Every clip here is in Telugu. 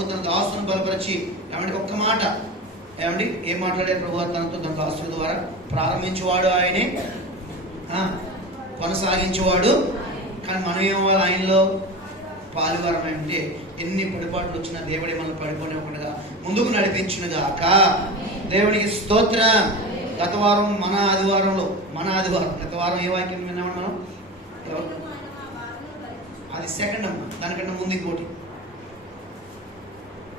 ప్రభు తన దాసును బలపరిచి ఏమంటే ఒక్క మాట ఏమండి ఏం మాట్లాడే ప్రభు తనతో తన దాసుల ద్వారా ప్రారంభించేవాడు ఆయనే, కొనసాగించేవాడు. కానీ మనం ఏమవ్వాలి? ఆయనలో పాలువారం అంటే ఎన్ని పడిపాట్లు వచ్చినా దేవుడి మనల్ని పడిపోనివ్వకుండా ముందుకు నడిపించునుగాక. దేవునికి స్తోత్రం. గత వారం మన ఆదివారం గత వారం ఏ వాక్యం విన్నాము మనం? అది సెకండ్ అమ్మ, దానికంటే ముందు ఇంకోటి.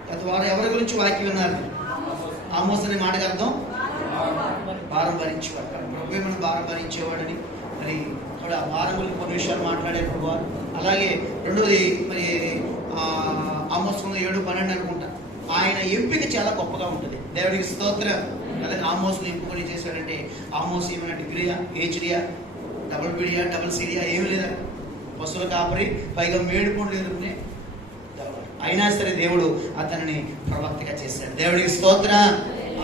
గత వారం ఎవరి గురించి వాక్యం విన్నారు? ఆమోస్ అనే మాటకు అర్థం భారం భరించేవాడు. ప్రభువే మనం భారం భరించేవాడని మరి అక్కడ భారం గురించి కొన్ని విషయాలు మాట్లాడే ప్రభు. అలాగే రెండోది మరి ఆమోస్ 7:12 అనుకుంటా. ఆయన ఎంపిక చాలా గొప్పగా ఉంటుంది. దేవుడికి స్తోత్రం. అలాగే ఆమోస్ని ఎంపుకొని చేశాడంటే ఆమోస్ ఏమైనా డిగ్రీయా, హెచ్డియా, డబుల్ బీడియా, డబుల్ సీడియా ఏమి లేదా, పశువుల కాపరి, పైగా మేడుపండ్లు ఎదుర్కొనే. అయినా సరే దేవుడు అతనిని ప్రవక్తగా చేశాడు. దేవుడికి స్తోత్రం.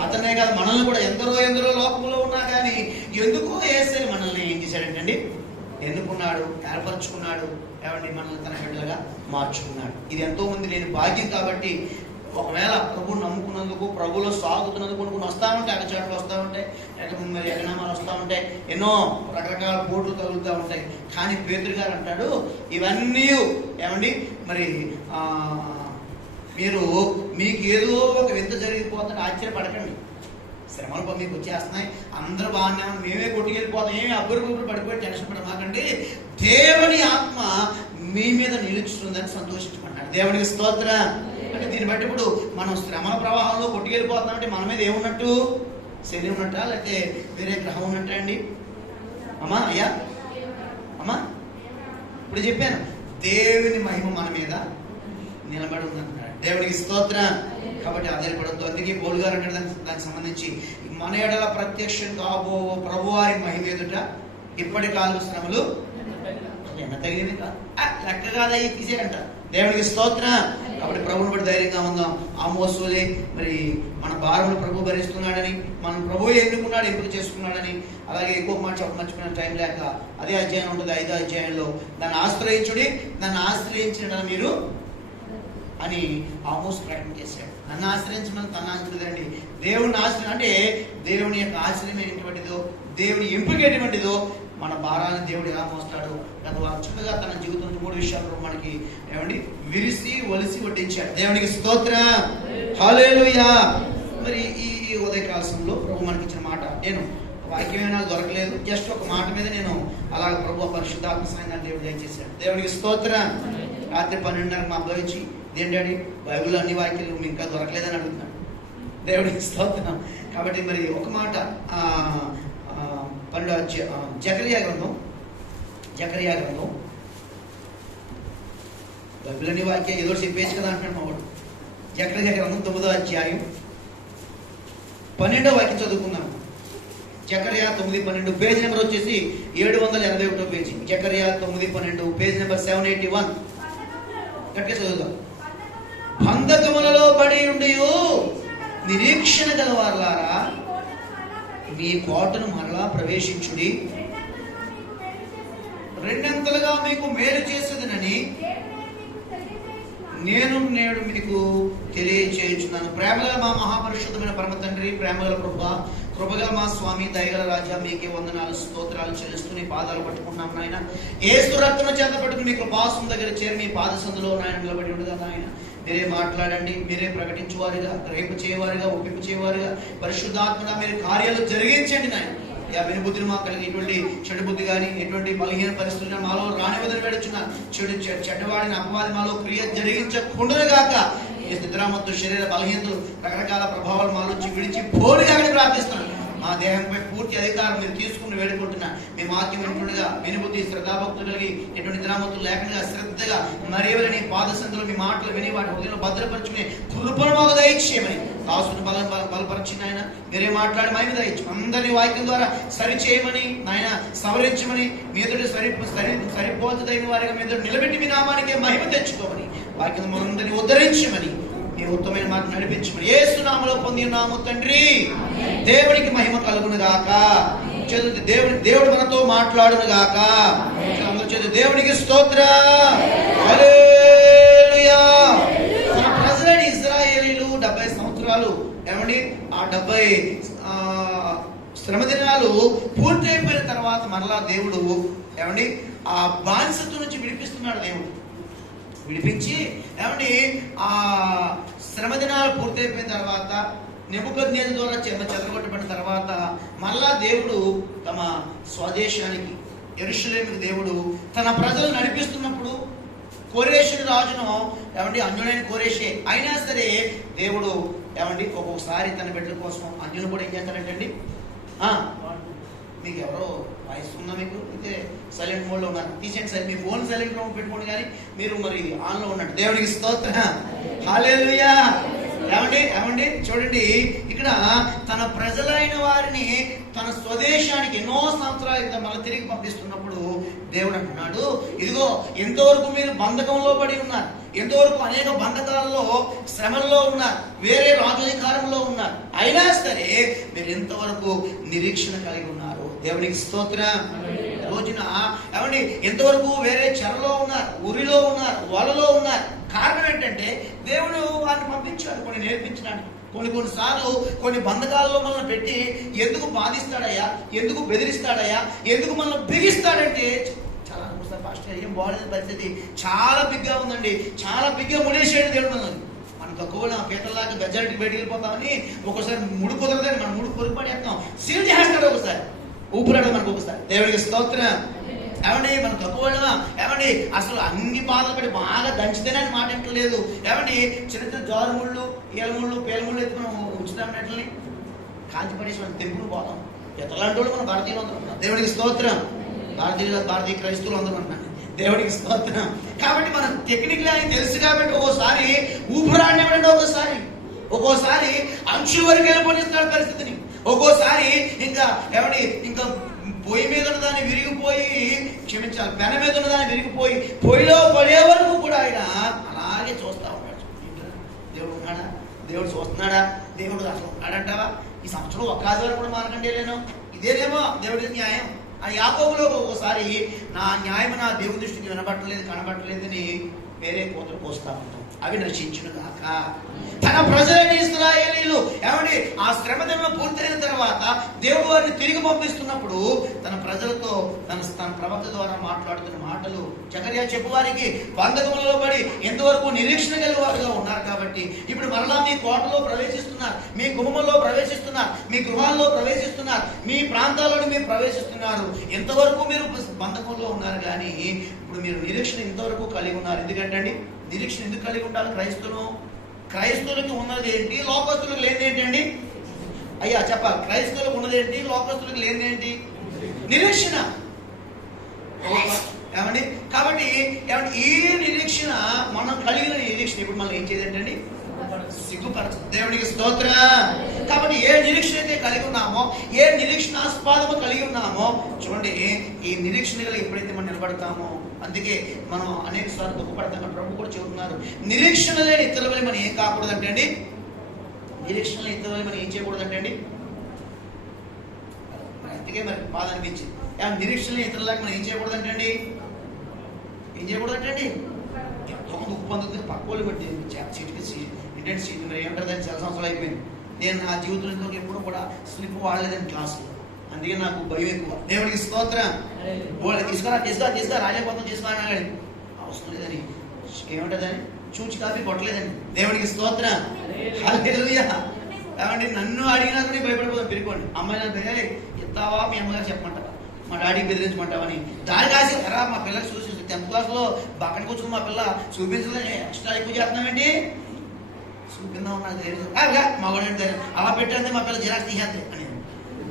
అతనే కాదు, మనల్ని కూడా ఎందరో లోకంలో ఉన్నా కానీ ఎందుకో యేసయ్య మనల్ని ఏం చేశాడంటండి, ఎన్నుకున్నాడు, ఏర్పరచుకున్నాడు. ఏమండి, మనల్ని తన బిడ్డలుగా మార్చుకున్నాడు. ఇది ఎంతో మంది లేని భాగ్యం. కాబట్టి ఒకవేళ ప్రభువుని నమ్ముకున్నందుకు, ప్రభులో సాగుతున్నందుకు కొన్ని వస్తూ ఉంటాయి, అగచాట్లు వస్తూ ఉంటాయి, మరి ఎగనామాలు వస్తూ ఉంటాయి, ఎన్నో రకరకాల పోట్లు తగులుతూ ఉంటాయి. కానీ పేతురు గారు అంటాడు, ఇవన్నీ ఏమండి మరి మీకు ఏదో ఒక వింత జరిగిపోతుంటే ఆశ్చర్యపడకండి. శ్రమలు మీకు వచ్చేస్తున్నాయి, అందరూ బాగానే మేమే కొట్టుకెళ్ళిపోతాం, ఏమి అబ్బురు పడిపోయి టెన్షన్ పడమాకండి. దేవుని ఆత్మ మీ మీద నిలుచుతుందని సంతోషించమన్నాడు. దేవునికి స్తోత్రం. అంటే దీన్ని బట్టి ఇప్పుడు మనం శ్రమల ప్రవాహంలో కొట్టుకెళ్ళిపోతున్నామంటే మన మీద ఏమున్నట్టు? శని ఉన్నట్టా, లేకపోతే వేరే గ్రహం ఉన్నట్టా అండి? అమ్మా అయ్యా అమ్మా, ఇప్పుడు చెప్పాను, దేవుని మహిమ మన మీద నిలబడి ఉందంటున్నాడు. దేవునికి స్తోత్రం. కాబట్టి ఆధారపడద్దు. అందుకే పౌలు గారు అంటాడు దానికి సంబంధించి, మన ఎడల ప్రత్యక్షం కాబో ప్రభువారి మహిమ ఎదుట ఇప్పటి కాలం శ్రమలు ఎంత తగినది లెక్క కాదయ్యి తీసేయంట. దేవునికి స్తోత్రం. కాబట్టి ప్రభువుని బట్టి ధైర్యంగా ఉందాం. ఆమోసులే మరి మన భారములు ప్రభు భరిస్తున్నాడని, మనం ప్రభువు ఎన్నుకున్నాడు, ఎంపిక చేసుకున్నాడని. అలాగే ఎక్కువ మాట చెప్పమర్చుకునే టైం లేక అదే అధ్యాయం ఉంటుంది, 5వ అధ్యాయంలో, దాన్ని ఆశ్రయించుడి, దాన్ని ఆశ్రయించిన మీరు అని ఆమోస్ ప్రకటన చేశాడు. నన్ను ఆశ్రయించడం తన ఆశ్రయించండి. దేవుడిని ఆశ్రయం అంటే దేవుని యొక్క ఆశ్రయం ఎటువంటిదో, దేవుని ఎంపిక ఎటువంటిదో, మన భారాన్ని దేవుడు ఎలా మోస్తాడు. గత చక్కగా తన జీవితంలో 3 విషయాలు మనకి ఏమండి విరిసి ఒలిసి వడ్డించాడు. దేవునికి స్తోత్రం. హల్లెలూయా. మరి ఈ ఉదయకాల సమయంలో ప్రభు మనకి ఇచ్చిన మాట, నేను వాక్యమే నాకు దొరకలేదు, జస్ట్ ఒక మాట మీద నేను అలాగ ప్రభు పరిశుద్ధాత్మ సాయంగా దేవుడు దయచేశాడు. దేవునికి స్తోత్రం. రాత్రి 12:30 మా అబ్బాయి వచ్చి, ఏంటండి బైబిల్లో అన్ని వాక్యాలు మీకు ఇంకా దొరకలేదని అడుగుతున్నాడు. దేవుడికి స్తోత్రం. కాబట్టి మరి ఒక మాట జకరియా గ్రంథం బైబిల్ అన్ని వాక్యాలు ఏదో చెప్పేసి కదా అంటున్నాడు మా వాడు. జకరియా గ్రంథం 9వ అధ్యాయం 12వ వాక్యం చదువుకుందాం. జకరియా 9:12, పేజ్ నెంబర్ వచ్చేసి 781వ పేజీ. జకరియా 9:12, పేజ్ నెంబర్ 781. గట్టిగా చదువుదాం. బంధకములలో పడి ఉండి నిరీక్షణ గలవారులారా, మీ కోటను మరలా ప్రవేశించుడి, రెండంతలుగా మీకు మేలు చేసేదనని నేను నేడు మీకు తెలియచేయుచున్నాను. ప్రేమగల మా మహాపరిశుద్ధమైన పరమ తండ్రి, ప్రేమగల కృపగల మా స్వామి, దయగల రాజా, మీకే వందనాలు స్తోత్రాలు చెల్లిస్తూ నీ పాదాలు పట్టుకున్నాం నాయన. యేసు రక్తము చేత పట్టుకుని మీ కృపాసనం దగ్గర చేరి మీ పాద సందులో నాయన నిలబడి ఉండగా నాయన మీరే మాట్లాడండి, మీరే ప్రకటించేవారుగా, గ్రహింపు చేయవారుగా, ఒప్పింపు చేయవారుగా, పరిశుద్ధాత్మగా మీరు కార్యాలు జరిగించండి నాయన. విని బుద్ధిని మాకు కలిగి ఎటువంటి చెడు బుద్ధి కానీ, ఎటువంటి బలహీన పరిస్థితులు మాలో రానివదని పెడుచున్న చెడ్డవాడిని అపవాది మాలో క్రియ జరిగించకుండాగాక. ఈ నిద్రామత్తు శరీర బలహీనతలు రకరకాల ప్రభావాలు మాలోంచి విడిచి పోరుగానే ప్రార్థిస్తున్నాను. మా దేహంపై పూర్తి అధికారం మీరు తీసుకుని వేడుకుంటున్నా. మీ వాక్యం వింటుండగా వినిబుద్ధి శ్రద్ధాభక్తులు కలిగి ఎటువంటి నిద్రామత్తులు లేకుండా శ్రద్ధగా మరేవరని పాదసంతులు మీ మాటలు విని వాటి హృదయంలో భద్రపరుచుకుని కృపను మాకు దయచేయమని దాసుని బలపరిచిన ఆయన మీరే మాట్లాడి మహిమ దయచు. అందరి వాక్యం ద్వారా సరిచేయమని నాయన, సవరించమని, మీదటి సరిపోతుందైన వారిగా మీద నిలబెట్టి మీ నామానికి మహిమ తెచ్చుకోమని, వాక్యం మనందరినీ ఉద్ధరించమని, మీ ఉత్తమైన మాట నడిపించమని యేసు నామములో పొంది ఉన్నాము తండ్రి. దేవునికి మహిమ కలుగును గాక. దేవుడు మనతో మాట్లాడును గాక. దేవునికి స్తోత్రం. హల్లెలూయా. 70 శ్రమ దినాలు పూర్తయిపోయిన తర్వాత మరలా దేవుడు ఏమండి ఆ బానిసత్వం నుంచి విడిపిస్తున్నాడు. దేవుడు విడిపించి ఏమండి ఆ శ్రమ దినాలు పూర్తయిపోయిన తర్వాత నెబుకద్నెజరు ద్వారా చెదరగొట్టబడిన తర్వాత మళ్ళా దేవుడు తమ స్వదేశానికి యెరూషలేముకి దేవుడు తన ప్రజలు నడిపిస్తున్నప్పుడు కోరేషుని రాజును ఏమండి అన్యులైన కోరేషే అయినా సరే దేవుడు ఏమండి ఒక్కొక్కసారి తన బిడ్డల కోసం అన్యులు కూడా ఏం చేస్తారంటండి. మీకు ఎవరో వాయిస్ ఉందా? మీకు అయితే సైలెంట్ మోడ్లో ఉన్నారు, తీసేయండి సార్. మీ ఫోన్ సైలెంట్ లో పెట్టుకోండి, కానీ మీరు మరి ఆన్లో ఉన్నట్టు. దేవుడికి స్తోత్రం, హల్లెలూయా. ఏమండి చూడండి, ఇక్కడ తన ప్రజలైన వారిని తన స్వదేశానికి ఎన్నో సంవత్సరాల క్రితం మళ్ళీ తిరిగి పంపిస్తున్నప్పుడు దేవుడు అంటున్నాడు, ఇదిగో ఎంతవరకు మీరు బంధకంలో పడి ఉన్నారు, ఎంతవరకు అనేక బంధకాలలో శ్రమల్లో ఉన్నారు, వేరే రాజాధికారంలో ఉన్నారు, అయినా సరే మీరు ఎంతవరకు నిరీక్షణ కలిగి ఉన్నారు. దేవునికి స్తోత్రం. రోజున ఏమండి ఎంతవరకు వేరే చెరలో ఉన్నారు, ఉరిలో ఉన్నారు, వలలో ఉన్నారు. కారణం ఏంటంటే దేవుడు వారిని పంపించాడు కొన్ని నేర్పించడానికి. కొన్నిసార్లు కొన్ని బంధకాల్లో మనల్ని పెట్టి ఎందుకు బాధిస్తాడయ్యా, ఎందుకు బెదిరిస్తాడయ్యా, ఎందుకు మనల్ని బిగిస్తాడంటే చాలా పాస్టర్ ఏం బాగాలేదు, పరిస్థితి చాలా బిగ్గా ఉందండి, చాలా బిగ్గా ముడేసాడు దేవుడు మనల్ని. మనం తక్కువ పీతల్లాగా గజ్జాలకి బయటికి వెళ్ళిపోతామని ఒకసారి ముడి కుదరదని మనం ముడి పొరుగుపడేస్తాం, సీల్ చేస్తాడు ఒకసారి, ఊపిరాడు మనకు ఒకసారి. దేవుడికి స్తోత్రం. ఏమండి మనం తక్కువ ఏమండి అసలు అన్ని బాధలు పడి బాగా దంచితేనే అని మాట ఎంటలేదు. ఏమండి చిన్న చిన్న జారుముళ్ళు, ఏలముళ్ళు, పేలముళ్ళు ఎత్తి మనం ఉంచుతామని కాంతి పడేసి మనం తెంపులు పోతాం. ఎతలాంటి వాళ్ళు మనం భారతీయులు అందరూ ఉన్నాం. దేవుడికి స్తోత్రం. భారతీయ క్రైస్తవులు అందరూ ఉన్నాం. దేవుడికి స్తోత్రం. కాబట్టి మనం టెక్నిక్లీ అని తెలుసు కాబట్టి ఒక్కోసారి ఊపిరాడినటువంటి ఒక్కోసారి అంచు వరకు వెళ్ళిపోయిస్తాడు పరిస్థితిని. ఒక్కోసారి ఇంకా ఏమండి ఇంకా పొయ్యి మీద ఉన్నదాన్ని విరిగిపోయి క్షమించాలి, పెన మీద ఉన్నదాన్ని విరిగిపోయి పొయ్యిలో పడే వరకు కూడా ఆయన అలాగే చూస్తూ ఉంటాడు. దేవుడు ఉన్నాడా, దేవుడు చూస్తున్నాడా, దేవుడు అసలు ఉన్నాడంటావా? ఈ సంవత్సరం ఒక్క ఆదివారం కూడా మానకండి లేను, ఇదేనేమో దేవుడి న్యాయం. ఆ యాకోబులో ఒక్కోసారి నా న్యాయం నా దేవుడి దృష్టికి వినబట్టలేదు, కనబట్టలేదని వేరే కోతలు పోస్తా ఉంటాం. అవి నశించును కాక. తన ప్రజలైన ఇశ్రాయేలీయులు ఏమండి ఆ శ్రమ దినం పూర్తయిన తర్వాత దేవుడు వారిని తిరిగి పంపిస్తున్నప్పుడు తన ప్రజలతో తన ప్రవక్త ద్వారా మాట్లాడుతున్న మాటలు జకర్యా చెప్పువారికి బంధకములలో పడి ఎంతవరకు నిరీక్షణ కలిగి వారుగా ఉన్నారు. కాబట్టి ఇప్పుడు మరలా మీ కోటలో ప్రవేశిస్తున్నారు, మీ గుమ్మలో ప్రవేశిస్తున్నారు, మీ గృహాల్లో ప్రవేశిస్తున్నారు, మీ ప్రాంతాలను మీరు ప్రవేశిస్తున్నారు. ఎంతవరకు మీరు బంధకంలో ఉన్నారు, కానీ ఇప్పుడు మీరు నిరీక్షణ ఇంతవరకు కలిగి ఉన్నారు. ఎందుకంటే నిరీక్షణ ఎందుకు కలిగి ఉండాలి? క్రైస్తవులకి ఉన్నది ఏంటి, లోకస్తులకు లేనిది ఏంటండి? అయ్యా చెప్పాలి. క్రైస్తవులకు ఉన్నది ఏంటి, లోకస్తులకు లేనిది ఏంటి? నిరీక్షణ. ఏమండి కాబట్టి ఏమంటే ఈ నిరీక్షణ మనం కలిగిన నిరీక్షణ ఇప్పుడు మనం ఏం చేయదంటండి, సిగ్గుపరచదు. దేవుడికి స్తోత్రం. కాబట్టి ఏ నిరీక్షణ అయితే కలిగి ఉన్నామో, ఏ నిరీక్షణాస్పాదము కలిగి ఉన్నామో చూడండి, ఈ నిరీక్షణ కలిగి ఎప్పుడైతే మనం నిలబడతామో, అందుకే మనం అనేక సార్లు దుఃఖపడతాం. ప్రభు కూడా చెబుతున్నారు, నిరీక్షణ లేని ఇతరులని మనం ఏం కాకూడదంటే అండి, నిరీక్షణ లేని ఇతరులని మనం ఏం చేయకూడదంటే అండి, అందుకే మరి బాధ అనిపించింది. నిరీక్షణ లేని ఇతరులకి మనం ఏం చేయకూడదంటే అండి, ఉప్పు అందుతుంది పక్కోళ్ళు పెట్టి ఇండియన్ సీట్ ఏమంటారు దాన్ని చాలా సంవత్సరాలు అయిపోయింది. నేను నా జీవితంలో ఎప్పుడు కూడా స్లిప్ వాడలేదని క్లాసులో, అందుకే నాకు భయం ఎక్కువ. దేవుడికి స్తోత్రం. తీసుకురా రాజాపోతం తీసుకురా అవసరం లేదని ఏమంటుందని చూచి కాపీ కొట్టలేదండి. దేవుడికి స్తోత్రం. హల్లెలూయా. కాబట్టి నన్ను అడిగినా కానీ భయపడిపోతాం. పెరిగిపోండి అమ్మాయిలు ఎత్తావా మీ అమ్మగారు చెప్పమంటావా, మా డాడీకి బెదిరించమంటావని దారి కాసి రా మా పిల్లలు చూసి 10th క్లాస్లో పక్కన కూర్చుని మా పిల్ల చూపించదని ఎక్స్ట్రా ఎక్కువ చేస్తున్నామండి. చూపిందాం నాకు తెలియదు మగవాడు అలా పెట్టండి, మా పిల్ల జిరాక్స్ తీసేద్ది అని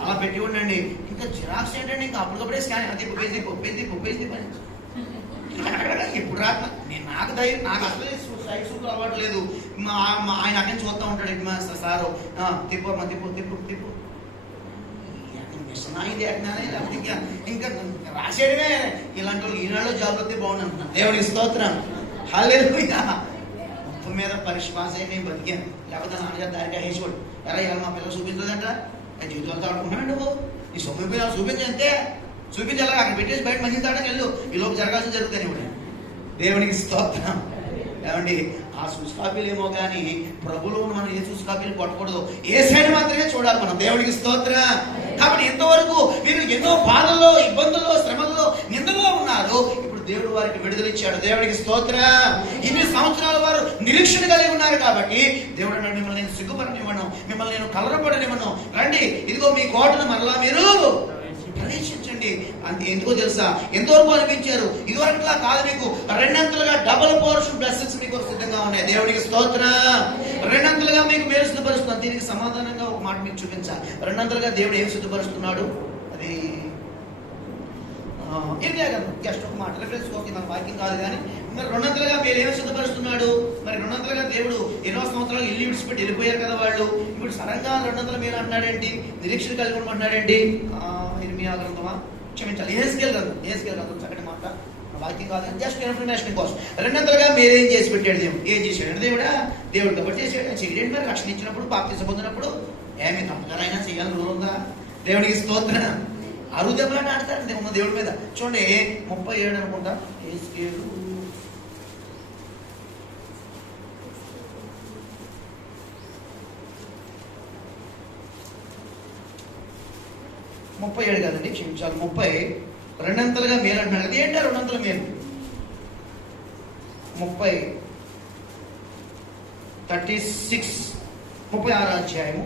అలా పెట్టి ఉండండి. ఇంకా జిరాక్స్ ఏంటండి, ఇంకా అప్పటికప్పుడే స్కాన్ అది పేజీ పని ఇప్పుడు రాక నేను నాకు ధైర్యం, నాకు అసలే సైడ్ సూపర్ అలవాటు లేదు. ఆయన అక్కడి చూస్తూ ఉంటాడు సారు, తిప్పు ఇది లేకపోతే ఇంకా రాసేయడమే. ఇలాంటి వాళ్ళు ఈనాడు జాబ్ వస్తే బాగుంది అంటున్నాను. దేవుడికి స్తోత్రం. హల్లెలూయా. ఉప్పు మీద పరిశ్వాస నేను బతికాను, లేకపోతే నాన్నగారు దారిగా వేసుకోండి. ఎలా ఇవాళ మా పిల్లలు చూపించలేదంట, జీవితాలతో ఆడుకుంటున్నాడు నువ్వు, నీ సొమ్ము పిల్లలు చూపించి అంతే చూపించాలి. అక్కడ పెట్టేసి బయట మంచి తాడకి వెళ్ళు, ఈ లోపు జరగాల్సి జరుగుతాయి. ఇప్పుడు దేవుడికి స్తోత్రం. ఏమండి ఆ సూచకాపీలు ఏమో కానీ ప్రభులో మనం ఏ సూచకాపీలు కొట్టకూడదు, ఏ సైడ్ మాత్రమే చూడాలి మనం. దేవుడికి స్తోత్రం. కాబట్టి ఇంతవరకు మీరు ఎన్నో బాధల్లో, ఇబ్బందుల్లో, శ్రమల్లో, నిందల్లో ఉన్నారు. ఇప్పుడు దేవుడు వారికి విడుదల ఇచ్చాడు. దేవుడికి స్తోత్రం. ఇన్ని సంవత్సరాల వారు నిరీక్షణ కలిగి ఉన్నారు కాబట్టి దేవుడు అన్నాడు, మిమ్మల్ని నేను సిగ్గుపడనివ్వను, మిమ్మల్ని నేను కలరపడనివ్వను, రండి ఇదిగో మీ కోటను మరలా మీరు ప్రవేశించండి. అంతే. ఎందుకో తెలుసా? ఎంతవరకు అనిపించారు? ఇదివరకులా కాదు, మీకు రెండంతలుగా డబుల్ పోర్షన్ బ్లెస్సింగ్స్ మీకు సిద్ధంగా ఉన్నాయి. దేవుడికి స్తోత్రం. రెండంతలుగా మీకు మేలు సిద్ధపరుస్తున్నాను. దీనికి సమాధానంగా ఒక మాట మీకు చూపించాలి. రెండంతలుగా దేవుడు ఏం సిద్ధపరుస్తున్నాడు? అది జస్ట్ ఒక మాట రిఫరెన్స్ ఓకే, మన వాక్యం కాదు కానీ మరి రెండంతలుగా మీరు ఏమి సిద్ధపరుస్తున్నాడు? మరి రెండంతలుగా దేవుడు ఎన్నో సంవత్సరాలు ఇల్లు విడిచిపెట్టి వెళ్ళిపోయారు కదా వాళ్ళు. ఇప్పుడు సడన్గా రెండంతలు మీరు అంటున్నాడేంటి? నిరీక్షణ కలిగి ఉండమంటున్నాడేంటి? ఇర్మియా గ్రంథమా, క్షమించాలి, యెహెజ్కేలు గ్రంథం చక్కటి మాట, వాక్యం కాదు, జస్ట్ ఇన్ఫర్మేషన్ కోసం. రెండంతలుగా మీరేం చేసి పెట్టాడు దేవుడు? ఏం చేశాడు దేవుడు కాబట్టి చేసాడు. చేయడండి. మరి రక్షణ ఇచ్చినప్పుడు, బాప్తిసం పొందినప్పుడు ఏమి తప్పగానైనా చేయాలని రూల్ ఉందా? దేవుడికి స్తోత్రం. అరుదెబ్బలాట ఆడతారండి ఉన్న దేవుడి మీద. చూడండి 37 అనుకుంటా, యెహెజ్కేలు 37 కదండి, క్షమించాలి, 30. రెండంతలుగా మేలు అంటున్నాడు కదా. ఏంటో రెండంతల మేలు? 36 36 అధ్యాయము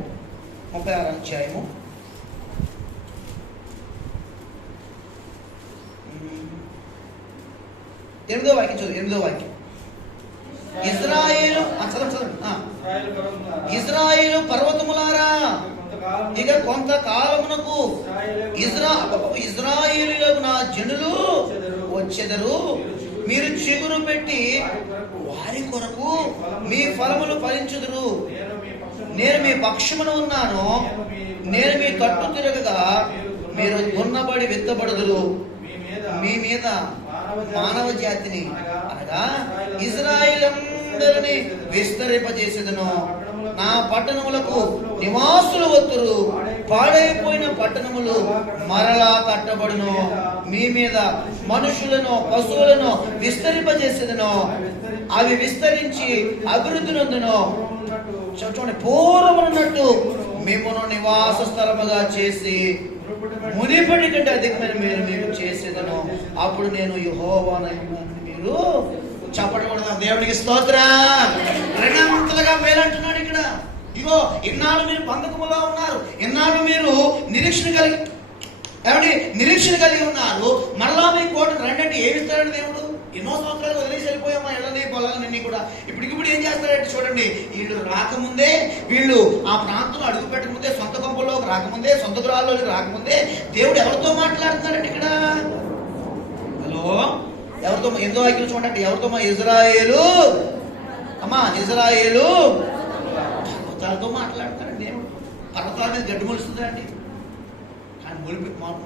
8వ వాక్యం చదువు. 8వ వాక్యం. ఇజ్రాయేలు పర్వతములారా, ఇక కొంతకాలమునకు ఇజ్రాయేలులకు నా జనులు వచ్చెదరు. మీరు చిగురు పెట్టి వారి కొరకు మీ ఫలములు ఫలించుదురు. నేను మీ పక్షమున ఉన్నాను. నేను మీ తట్టు తిరగగా మీరు దున్నబడి విత్తబడుదురు. మీ మీద మానవ జాతిని అనగా ఇజ్రాయేలందరినీ విస్తరింపజేసేదను. నా పట్టణములకు నివాసులు వత్తురు. పాడైపోయిన పట్టణములు మరలా కట్టబడును. మీ మీద మనుషులను, పశువులను విస్తరింపజేసేదను. అవి విస్తరించి అభివృద్ధి నొందును. చూడండి, పూర్వమున్నట్టు మిమ్మల్ని నివాస స్థలముగా చేసి మునిపటి కంటే అధికమైన మేలు మీకు చేసేదను. అప్పుడు నేను యెహోవానని మీరు చెప్పకూడదు. దేవుడికి స్తోత్రం. రెండంతలుగా మేలు అంటున్నాడు ఇక్కడ. ఇగో ఇన్నాళ్ళు మీరు బంధకములో ఉన్నారు, ఇన్నాళ్ళు మీరు నిరీక్షణ కలిగి ఉన్నారు. మరలా మీ కోట రండి. ఏమి ఇస్తాడండి దేవుడు? ఎన్నో సంవత్సరాలు వదిలేసి వెళ్ళిపోయామా ఎళ్ళని పొలాలన్నీ కూడా. ఇప్పుడు ఏం చేస్తారంటే చూడండి, వీళ్ళు రాకముందే, వీళ్ళు ఆ ప్రాంతంలో అడుగు పెట్టకముందే, సొంత కొంపల్లోకి రాకముందే, సొంత గృహాల్లోకి రాకముందే దేవుడు ఎవరితో మాట్లాడుతున్నారంటే ఇక్కడ? హలో, ఎవరితో? ఎంతో వాక్యం చూడండి, ఎవరితో? ఇజ్రాయేలు పర్వతాలతో మాట్లాడతారండి దేవుడు. పర్వతాల మీద గడ్డి మొలుస్తుందండి, కానీ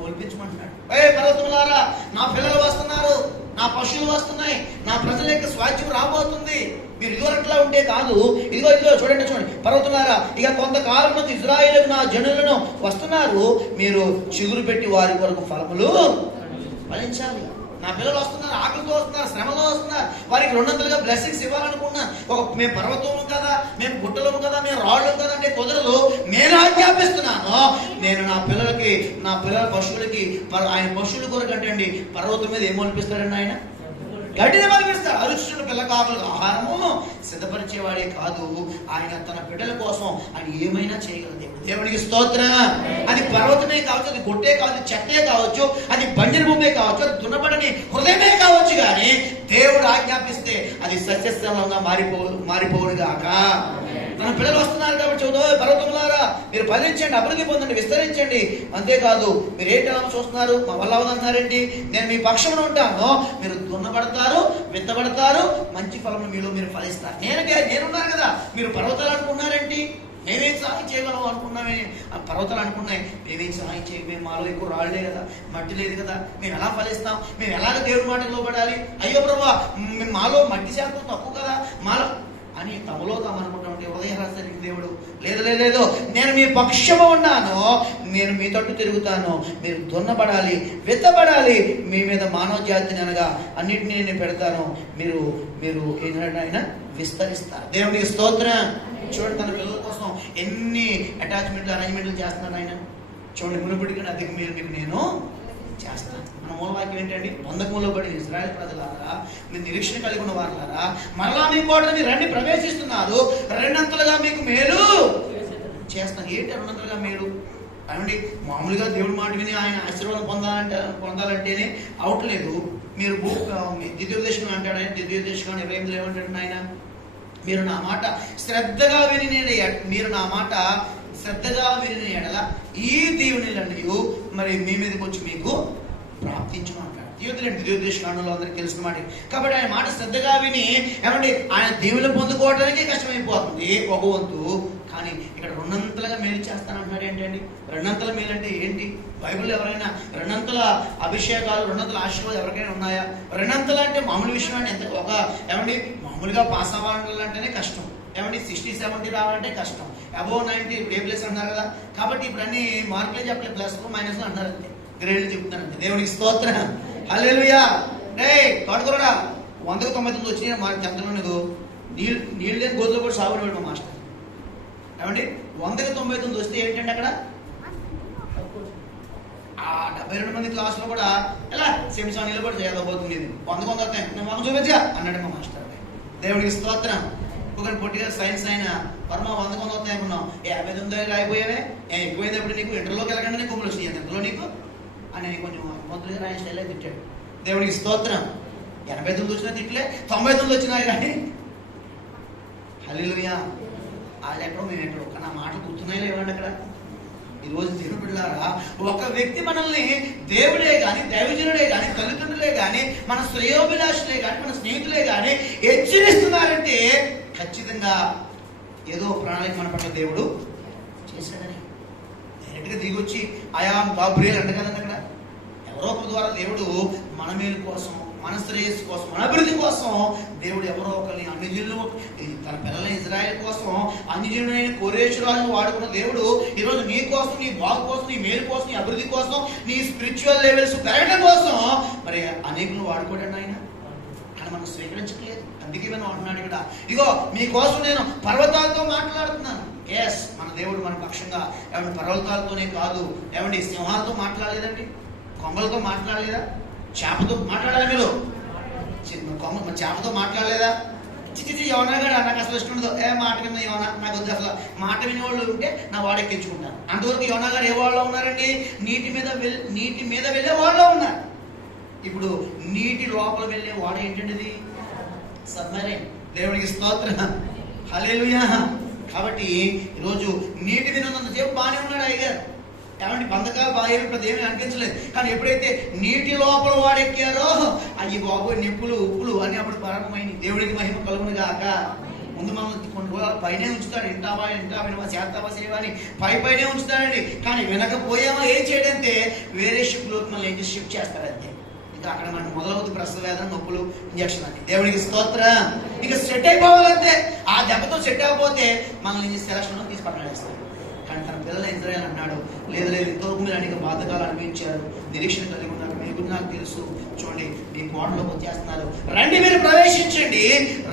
మొలిపించమంటున్నాడు. పర్వతములారా, నా పిల్లలు వస్తున్నారు, నా పశువులు వస్తున్నాయి, నా ప్రజల యొక్క స్వాస్థ్యం రాబోతుంది. మీరు ఇదివరట్లా ఉంటే కాదు. ఇదిగో చూడండి పర్వతములారా, ఇక కొంతకాలం నుంచి ఇజ్రాయేలుకు నా జనులను వస్తున్నారు. మీరు చిగురు పెట్టి వారి కొరకు ఫలములు ఫలించాలి. నా పిల్లలు వస్తున్నారు, ఆకలితో వస్తున్నారు, శ్రమలో వస్తున్నారు. వారికి రెండంతలుగా బ్లెస్సింగ్స్ ఇవ్వాలనుకున్నా. మేము పర్వతము కదా, మేము గుట్టలము కదా, మేము రాళ్ళము కదా అంటే కుదరదు. నేను ఆజ్ఞాపిస్తున్నాను. నేను నా పిల్లల పశువులకి, ఆయన పశువుల కొరకు అంటే అండి పర్వతం మీద ఏం అనిపిస్తాడండి? ఆయన గడ్డిని మలిపిస్తాడు. అరుచున్న పిల్ల కాపులకు ఆహారము సిద్ధపరిచేవాడే కాదు, ఆయన తన బిడ్డల కోసం ఆయన ఏమైనా చేయగలదు. దేవుడికి స్తోత్రం. అది పర్వతమే కావచ్చు, అది గొట్టే కావచ్చు, చెట్టే కావచ్చు, అది బంజరు భూమే కావచ్చు, అది దున్నబడని హృదయమే కావచ్చు, కానీ దేవుడు ఆజ్ఞాపిస్తే అది సస్యశ్యామలంగా మారిపోవును గాక. తన పిల్లలు వస్తున్నారు కాబట్టి చదువు, పర్వతములారా మీరు ఫలించండి, అభివృద్ధి పొందండి, విస్తరించండి. అంతేకాదు మీరు ఏంటి అలా చూస్తున్నారు? మా వల్ల అవదంటున్నారేంటి? నేను మీ పక్షమున ఉంటాను. మీరు దున్నబడతారు, విత్తబడతారు, మంచి ఫలములు మీలో మీరు ఫలిస్తారు. నేనున్నాను కదా. మీరు పర్వతాలు అనుకున్నారేంటి? మేమేం సహాయం చేయగలం అనుకున్నామే. ఆ పర్వతాలు అనుకున్నాయి, మేమేం సహాయం చేయము, మాలో ఎక్కువ రాళ్లే కదా, మట్టి లేదు కదా, మేము ఎలా ఫలిస్తాం? మేము ఎలాగ దేవుడి మాటకు లోబడాలి? అయ్యో ప్రభా, మాలో మట్టి శాతం తక్కువ కదా, మాలో అని తమలో తాము అనుకుంటామంటే హృదయ రహస్యానికి దేవుడు లేదు లేదు, నేను మీ పక్షము ఉన్నాను, నేను మీ తట్టు తిరుగుతాను, మీరు దున్నబడాలి, విత్తబడాలి, మీ మీద మానవ జాతిని అనగా అన్నిటినీ నేను పెడతాను, మీరు మీరు ఏంటంటే విస్తరిస్తారు. దేవునికి స్తోత్రం. చూడండి, తన పిల్లల కోసం ఎన్ని అటాచ్మెంట్లు అరేంజ్మెంట్లు చేస్తున్నాడు ఆయన. చూడండి, మునుపటికన్నా అధిక మీరు మీకు నేను చేస్తాను. మన మూలవాక్యం ఏంటండి? బంధకములో పడి ఇశ్రాయేలు ప్రజలారా, మీరు నిరీక్షణ కలిగి ఉన్న వారులారా, మరలా మీ కోటను మీరు రండి ప్రవేశిస్తున్నారు, రెండంతలుగా మీకు మేలు చేస్తాను. ఏంటి రెండంతలుగా మేలు? అవండి, మామూలుగా దేవుడి మాట విని ఆయన ఆశీర్వాదం పొందాలంటేనే అవట్లేదు. మీరు ద్వితీయోపదేశం అంటాడు ఆయన, ద్వితీయోపదేశం 28 ఏమంటాడు ఆయన? మీరు నా మాట శ్రద్ధగా విని ఎడల ఈ దీవెనలన్నీ మరి మీ మీదకి వచ్చి మీకు ప్రాప్తించును అంటాడు. ద్వితీయోపదేశకాండంలో అందరికీ తెలిసిన మాట. కాబట్టి ఆయన మాట శ్రద్ధగా విని ఏమండి ఆయన దీవెనలు పొందుకోవడానికి కష్టమైపోతుంది ఒక వంతు, కానీ ఇక్కడ రెండంతలుగా మేలు చేస్తానంటున్నాడు. ఏంటండి రెండంతల మేలు అంటే ఏంటి? బైబిల్లో ఎవరైనా రెండంతల అభిషేకాలు, రెండంతల ఆశీర్వాదాలు ఎవరికైనా ఉన్నాయా? రెండంతలు అంటే మామూలు విషయం అండి. ఎంత ఒక ఏమండి మామూలుగా పాస్ అవ్వాలంటేనే కష్టం, ఏమండి 60-70 రావాలంటే కష్టం, అబోవ్ 90 A+ అంటున్నారు కదా. కాబట్టి ఇప్పుడు అన్ని మార్కులే చెప్పలేదు, ప్లస్లు మైనస్లు అంటున్నారు, అంతే గ్రేడ్లు చెప్తున్నారంటే. దేవునికి స్తోత్రం. హల్లెలూయా. రే తోటకూరడా 100కు 99 వచ్చినాయి మార్క్ 10లో నీకు నీళ్ళు లేని గోతులో కూడా సాగుడు మా మాస్టర్. ఏమండి 100కు 99 వస్తే ఏంటంటే అక్కడ ఆ 72 మంది క్లాసులో కూడా ఎలా సెమిసానీలో కూడా చేయకపోతుంది. 100కు 100 వస్తాయి, నేను మాకు చూపించా అన్నాడు మా మాస్టర్. దేవునికి స్తోత్రం. ఒకటి పొట్టిగా సైన్స్ అయినా పరమ 100కు 100 వస్తాయి అనుకున్నాం, 59 అయిపోయావే, ఎక్కువైనప్పుడు నీకు ఇంటర్లోకి వెళ్ళకండి కొమ్ములు వచ్చినాయి ఇంటర్లో నీకు అని కొంచెం మొదలుగా రాయని స్టైల్లో తిట్టాడు. దేవునికి స్తోత్రం. 89 వచ్చినా తిట్లే, 99 వచ్చినాయి కానీ హల్లెలూయా. వాళ్ళు ఎక్కడో మేము ఎక్కడో, కానీ ఆ మాటలు గుర్తున్నాయి లేవండి అక్కడ. ఈరోజు దేవుని బిడ్డలారా, ఒక వ్యక్తి మనల్ని దేవుడే కానీ, దైవజనుడే కానీ, తల్లిదండ్రులే కానీ, మన శ్రేయోభిలాషులే కానీ, మన స్నేహితులే కానీ హెచ్చరిస్తున్నారంటే ఖచ్చితంగా ఏదో ప్రణాళిక మన పట్ల దేవుడు చేశాడని. డైరెక్ట్గా దిగి వచ్చి ఆయాం గాబ్రియల్ అంటే కదండి అక్కడ. ఎవరో ఒకరి ద్వారా దేవుడు మన మేలు కోసం, మన శ్రేయస్సు కోసం, మన అభివృద్ధి కోసం దేవుడు ఎవరో ఒకరిని అన్యజనులు, తన పిల్లల ఇజ్రాయేల్ కోసం అన్యజనుడైన కోరేషు రాజును వాడుకున్న దేవుడు ఈరోజు నీ కోసం, నీ బాగు కోసం, నీ మేలు కోసం, నీ అభివృద్ధి కోసం, నీ స్పిరిచువల్ లెవెల్స్ పెరగడం కోసం మరి అనేకులను వాడుకోవడం ఆయన. కానీ మనం స్వీకరించట్లేదు. అందుకే మనం అంటున్నాడు ఇక్కడ, ఇగో మీకోసం నేను పర్వతాలతో మాట్లాడుతున్నాను. ఎస్, మన దేవుడు మన పక్షంగా ఏమంటే పర్వతాలతోనే కాదు, ఏమండి సింహాలతో మాట్లాడలేదండి, కొంగలతో మాట్లాడలేదా, చేపతో మాట్లాడాలి మీరు, చేపతో మాట్లాడలేదా? చిచ్చి యోనా గారు నాకు అసలు ఇష్టం ఉండదు, మాట విన్న యోనా నాకు వద్దు, అసలు మాట వినేవాళ్ళు ఉంటే నా వాడెక్కించుకుంటాను. అంతవరకు యోనా గారు ఏ వాళ్ళలో ఉన్నారండి? నీటి మీద వెళ్ళే వాళ్ళలో ఉన్నారు. ఇప్పుడు నీటి లోపల వెళ్ళే వాడ ఏంటండి? సబ్మరైన్. దేవుడికి స్తోత్రం. హల్లెలూయా. కాబట్టి ఈరోజు నీటి మీద ఉన్నంతసేపు బాగానే ఉన్నాడు అయ్యగారు, ఏమంటే బంధకాలు బాగా ప్రతి ఏమీ అనిపించలేదు. కానీ ఎప్పుడైతే నీటి లోపల వాడెక్కారో అయ్యి బాబోయ్ నిప్పులు ఉప్పులు అని అప్పుడు ప్రారంభమైంది. దేవుడికి మహిమ కలుగును గాక. ముందు మనం కొన్ని రోజులు పైనే ఉంచుతాడు, ఇంటావా వినవా చేస్తావా సేవా అని పైనే ఉంచుతాడండి. కానీ వినకపోయామా ఏం చేయడంటే వేరే షిప్లోకి మనల్ని ఏం చేసి షిఫ్ట్ చేస్తారంతే. ఇంకా అక్కడ మనకు మొదలవుతుంది ప్రసవ వేదన, నొప్పులు, ఇంజక్షన్ అని. దేవుడికి స్తోత్రం. ఇక సెట్ అయిపోవాలంటే ఆ దెబ్బతో సెట్ అవ్వకపోతే మనల్ని సెలక్షన్ తీసి పక్కన వేస్తారు. కానీ తన పిల్లలు ఇజ్రాయేల్ అన్నాడు, లేదు ఇంతవరకు మీరు అనేక బాధకాలు అనుభవించారు, నిరీక్షణ కలిగి ఉన్నారు, మీకు నాకు తెలుసు, చూడండి మీ కోటలోకి వచ్చేస్తున్నారు, రండి మీరు ప్రవేశించండి,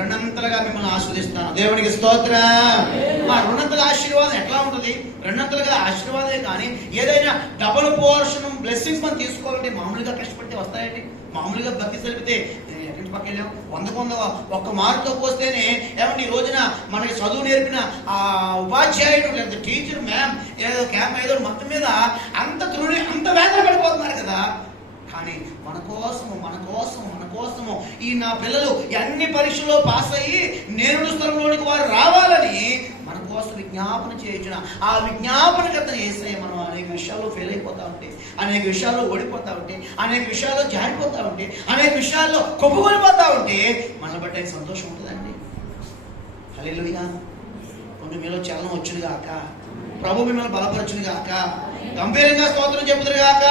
రెండంతలుగా మిమ్మల్ని ఆస్వాదిస్తాను. దేవునికి స్తోత్రం. మా రెండంతల ఆశీర్వాదం ఎట్లా ఉంటుంది? రెండంతలుగా ఆశీర్వాదమే. కానీ ఏదైనా డబుల్ పోర్షన్ బ్లెస్సింగ్స్ మనం తీసుకోవాలంటే మామూలుగా కష్టపడితే వస్తాయండి? మామూలుగా భక్తి తెలిపితే ఎక్కడి పక్క వెళ్ళాం 100 ఒక్క మార్కుతో పోస్తేనే ఏమంటే ఈ రోజున మనకి చదువు నేర్పిన ఆ ఉపాధ్యాయుడు లేదా టీచర్ మ్యామ్ ఏదో క్యాంప్ ఏదో మొత్తం మీద అంత వేదన పడిపోతున్నారు కదా. కానీ మన కోసము ఈ నా పిల్లలు అన్ని పరీక్షల్లో పాస్ అయ్యి నేరుడు స్థలంలోనికి వారు రావాలని మన కోసం విజ్ఞాపన చేయించిన ఆ విజ్ఞాపనకర్తను యేసయ్య మనం అనేక విషయాల్లో ఫెయిల్ అయిపోతా ఉంటే, అనేక విషయాల్లో ఓడిపోతా ఉంటే, అనేక విషయాల్లో జారిపోతా ఉంటే, అనేక విషయాల్లో కొప్పుకొనిపోతా ఉంటే మనల్ని బట్టి ఆయన సంతోషం ఉంటుందండి. హల్లెలూయా. కొన్ని మీలో చలనం వచ్చును గాక, ప్రభు మిమ్మల్ని బలపరచును గాక, గంభీరంగా స్తోత్రం చెబుతురు గాక,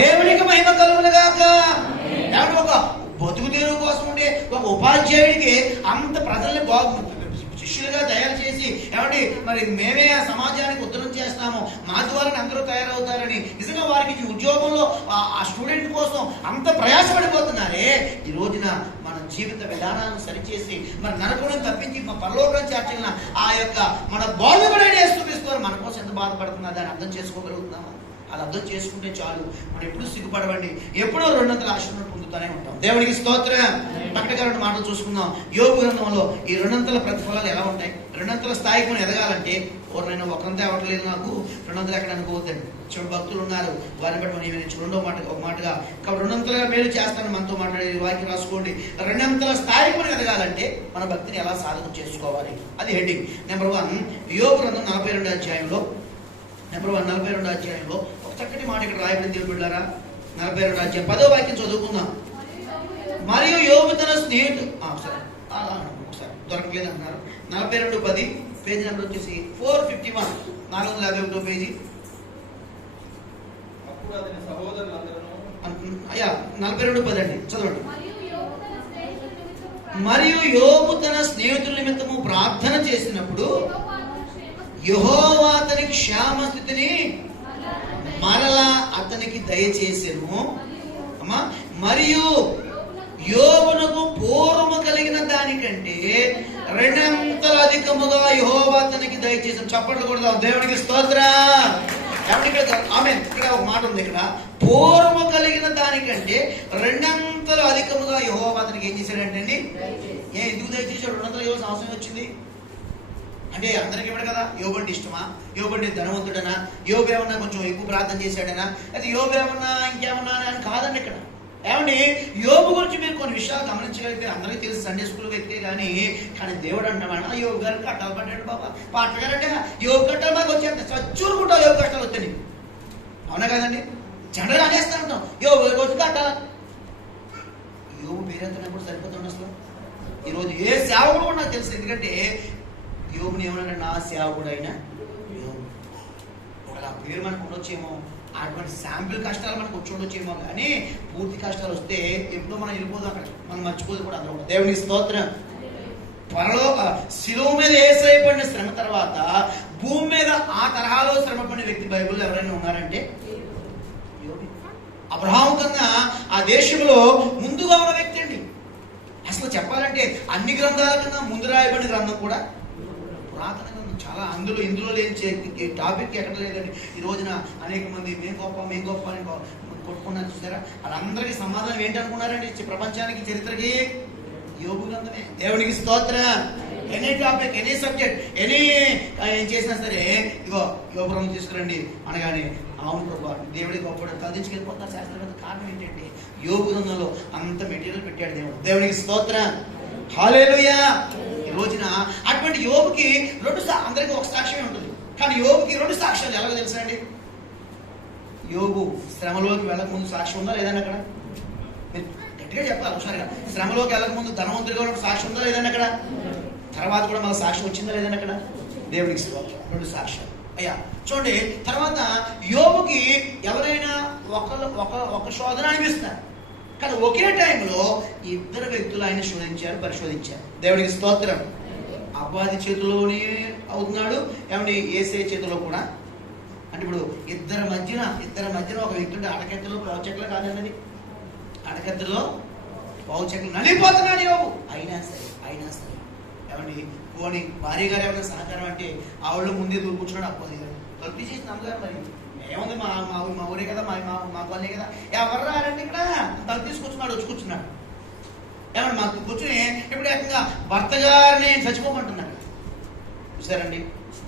దేవునికి మహిమ కలుగును గాక. ఒక బతుకు తెరువు కోసం ఉండే ఒక ఉపాధ్యాయుడికి అంత ప్రజల్ని శిష్యులుగా తయారు చేసి ఏమండి మరి మేమే ఆ సమాజానికి ఉత్తరం చేస్తాము, మా ద్వారా అందరూ తయారవుతారని నిజంగా వారికి ఉద్యోగంలో ఆ స్టూడెంట్ కోసం అంత ప్రయాసపడిపోతున్నారే. ఈ రోజున మన జీవిత విధానాన్ని సరిచేసి మన నరకులను తప్పించి మన పరలోకం చేర్చిన ఆ యొక్క మన బోధకుడైన యేసుక్రీస్తు మన కోసం ఎంత బాధపడుతున్నా దాన్ని అర్థం చేసుకోగలుగుతున్నాము. అది అర్థం చేసుకుంటే చాలు, మనం ఎప్పుడు సిగ్గుపడవండి, ఎప్పుడూ 200 ఆశీర్వాదం పొందుతూనే ఉంటాం. దేవునికి స్తోత్రం. ప్రకటన 2 మాటలు చూసుకుందాం. యోబు గ్రంథంలో ఈ 200 ప్రతిఫలాలు ఎలా ఉంటాయి? 200 స్థాయికి మనం ఎదగాలంటే ఎవరినైనా ఒకరంతా అవ్వట్లేదు, నాకు 200 ఎక్కడ అనుకోవద్దండి. చూడు భక్తులు ఉన్నారు, వారిని బట్టి మనం నియమించు. ఒక మాటగా కాబట్టి 200 మేలు చేస్తాను మనతో మాట్లాడేది వాక్యం రాసుకోండి. 200 స్థాయికి మనం ఎదగాలంటే మన భక్తిని ఎలా సాధన చేసుకోవాలి, అది హెడ్డింగ్. నెంబర్ 1 యోబు గ్రంథం 42 అధ్యాయంలో నెంబర్ 1 42 అధ్యాయంలో ఒక చక్కటి మాట ఇక్కడ రాయబడింది. దేవుడు బిడ్డలారా 42 అధ్యాయం 10వ వాక్యం చదువుకుందాం. మరియు యోబు తన స్నేహితుడు ఒకసారి దొరకలేదు అంటున్నారు. 42:10 పేజీ నెంబర్ వచ్చేసి 451, 451 పేజీ. అయ్యా 42:10 అండి, చదవండి. మరియు యోబు తన స్నేహితుల నిమిత్తము ప్రార్థన చేసినప్పుడు యెహోవా అతని క్షేమ స్థితిని మరలా అతనికి దయచేసెను. మరియు యోబునకు పూర్వము కలిగిన దానికంటే 200 అధికముగా యెహోవా అతనికి దయచేసాను. చప్పట్లు కొడదాం, దేవునికి స్తోత్రం. ఇక్కడ ఒక మాట ఉంది, ఇక్కడ పూర్వము కలిగిన దానికంటే 200 అధికముగా యెహోవా అతనికి ఏం చేశాడంటే అండి, ఎందుకు దయచేసాడు? 200 ఇవ్వాల్సిన అవసరం వచ్చింది అంటే అందరికి ఇవ్వడు కదా. యోబు అంటే ఇష్టమా? యోబు అంటే ధనవంతుడనా? యోబు ఏమన్నా కొంచెం ఎక్కువ ప్రార్థన చేశాడనా? అది యోబు ఏమన్నా ఇంకేమన్నా అని కాదండి. ఇక్కడ ఏమండి యోబు గురించి మీరు కొన్ని విషయాలు గమనించగలిగితే అందరికీ తెలుసు, సండే స్కూల్ వ్యక్తే కానీ దేవుడు అంటామన్నా యోబు గారికి కట్టాలు పడ్డాడు బాబా. పాటలు గారంటే యోబు కట్టాలు మాకు వచ్చేంత చచ్చూరుకుంటావు, యోబు కష్టాలు వస్తాయి. అవునా కదండి? జనరల్ అనేస్తా ఉంటాం యోబు వచ్చి కట్టాల. యోబు పేరెంతనప్పుడు సరిపోతుంది అసలు. ఈరోజు ఏ సేవకుడు కూడా నాకు తెలుసు, ఎందుకంటే యోబుని ఏమన్నా నా సేవకుడు అయినా యోబు. ఒకవేళ ఆ పేరు మనకు ఉండొచ్చేమో, అటువంటి శాంపిల్ కష్టాలు మనకు వచ్చి ఉండొచ్చేమో, కానీ పూర్తి కష్టాలు వస్తే ఎప్పుడో మనం వెళ్ళిపోదాం, అక్కడ మనం మర్చిపోదు కూడా అందరూ. దేవుని స్తోత్రం. త్వరలో శిలువ మీద యేసయ్య శ్రమ తర్వాత భూమి మీద ఆ తరహాలో శ్రమ పడిన వ్యక్తి బైబిల్లో ఎవరైనా ఉన్నారంటే యోబు. అబ్రహాము కన్నా ఆ దేశంలో ముందుగా ఉన్న వ్యక్తి అండి. అసలు చెప్పాలంటే అన్ని గ్రంథాల కన్నా ముందు రాయబడిన గ్రంథం కూడా పురాతన గ్రంథం. చాలా ఇందులో లేని టాపిక్ ఎక్కడ లేదండి. ఈ రోజున అనేక మంది మేము గొప్ప అని కొట్టుకున్నారు చూసారా? వాళ్ళందరికీ సమాధానం ఏంటనుకున్నారండి? ప్రపంచానికి చరిత్రకి యోబు గ్రంథమే. దేవునికి స్తోత్రం. Any topic, any subject, any ఏం చేసినా సరే ఇగో యోబు గ్రంథం తీసుకురండి అనగానే అవును ప్రభా దేవుడి గొప్పడు తదించుకెళ్ళిపోతున్నారు శాస్త్రవేత్త. కారణం ఏంటంటే యోబు గ్రంథంలో అంత మెటీరియల్ పెట్టాడు దేవుడు. దేవునికి స్తోత్రం. హల్లెలూయా. ఈ రోజున అటువంటి యోబుకి అందరికీ ఒక సాక్ష్యమే ఉంటుంది, కానీ యోబుకి 2 సాక్ష్యాలు ఎలాగో తెలుసా అండి? యోబు శ్రమలోకి వెళ్ళక ముందు సాక్ష్యం ఉందా లేదండి? అక్కడ గట్టిగా చెప్పాలి ఒకసారిగా. శ్రమలోకి వెళ్ళక ముందు ధనవంతుడిగా ఉన్న సాక్ష్యం ఉందా లేదండి? అక్కడ తర్వాత కూడా మన సాక్ష్యం వచ్చిందా లేదండి? అక్కడ దేవుడికి 2 సాక్ష్యాలు. అయ్యా చూడండి, తర్వాత యోబుకి ఎవరైనా ఒక శోధన అనిపిస్తారు, కానీ ఒకే టైంలో 2 వ్యక్తులు ఆయన పరిశోధించారు. దేవుడికి స్తోత్రం. అపవాది చేతిలోనే అవుతున్నాడు, ఏమండి యేసయ్య చేతిలో కూడా. అంటే ఇప్పుడు ఇద్దరి మధ్యన ఒక వ్యక్తి ఉంటే అడకెత్తలో పావుచెక్కలు కాదండి, అడకెత్తలో పావుచెక్కలు నలిగిపోతున్నాడు యోబు. అయినా సరే ఏమండి పోనీ భార్య గారు ఏమైనా సహకారం అంటే ఆవిడ ముందే దూరు కూర్చున్నాడు. అప్పది గారు తలుపు చేసి నమ్మగారు మరి ఏముంది మా ఊరే కదా, మా వాళ్ళే కదా, ఎవరు రారండి ఇక్కడ తలుపు తీసుకొచ్చున్నాడు, వచ్చి కూర్చున్నాడు. ఏమన్నా మాకు కూర్చుని ఇప్పుడు ఏకంగా భర్త గారిని చచ్చిపోమంటున్నాడు. చూసారండి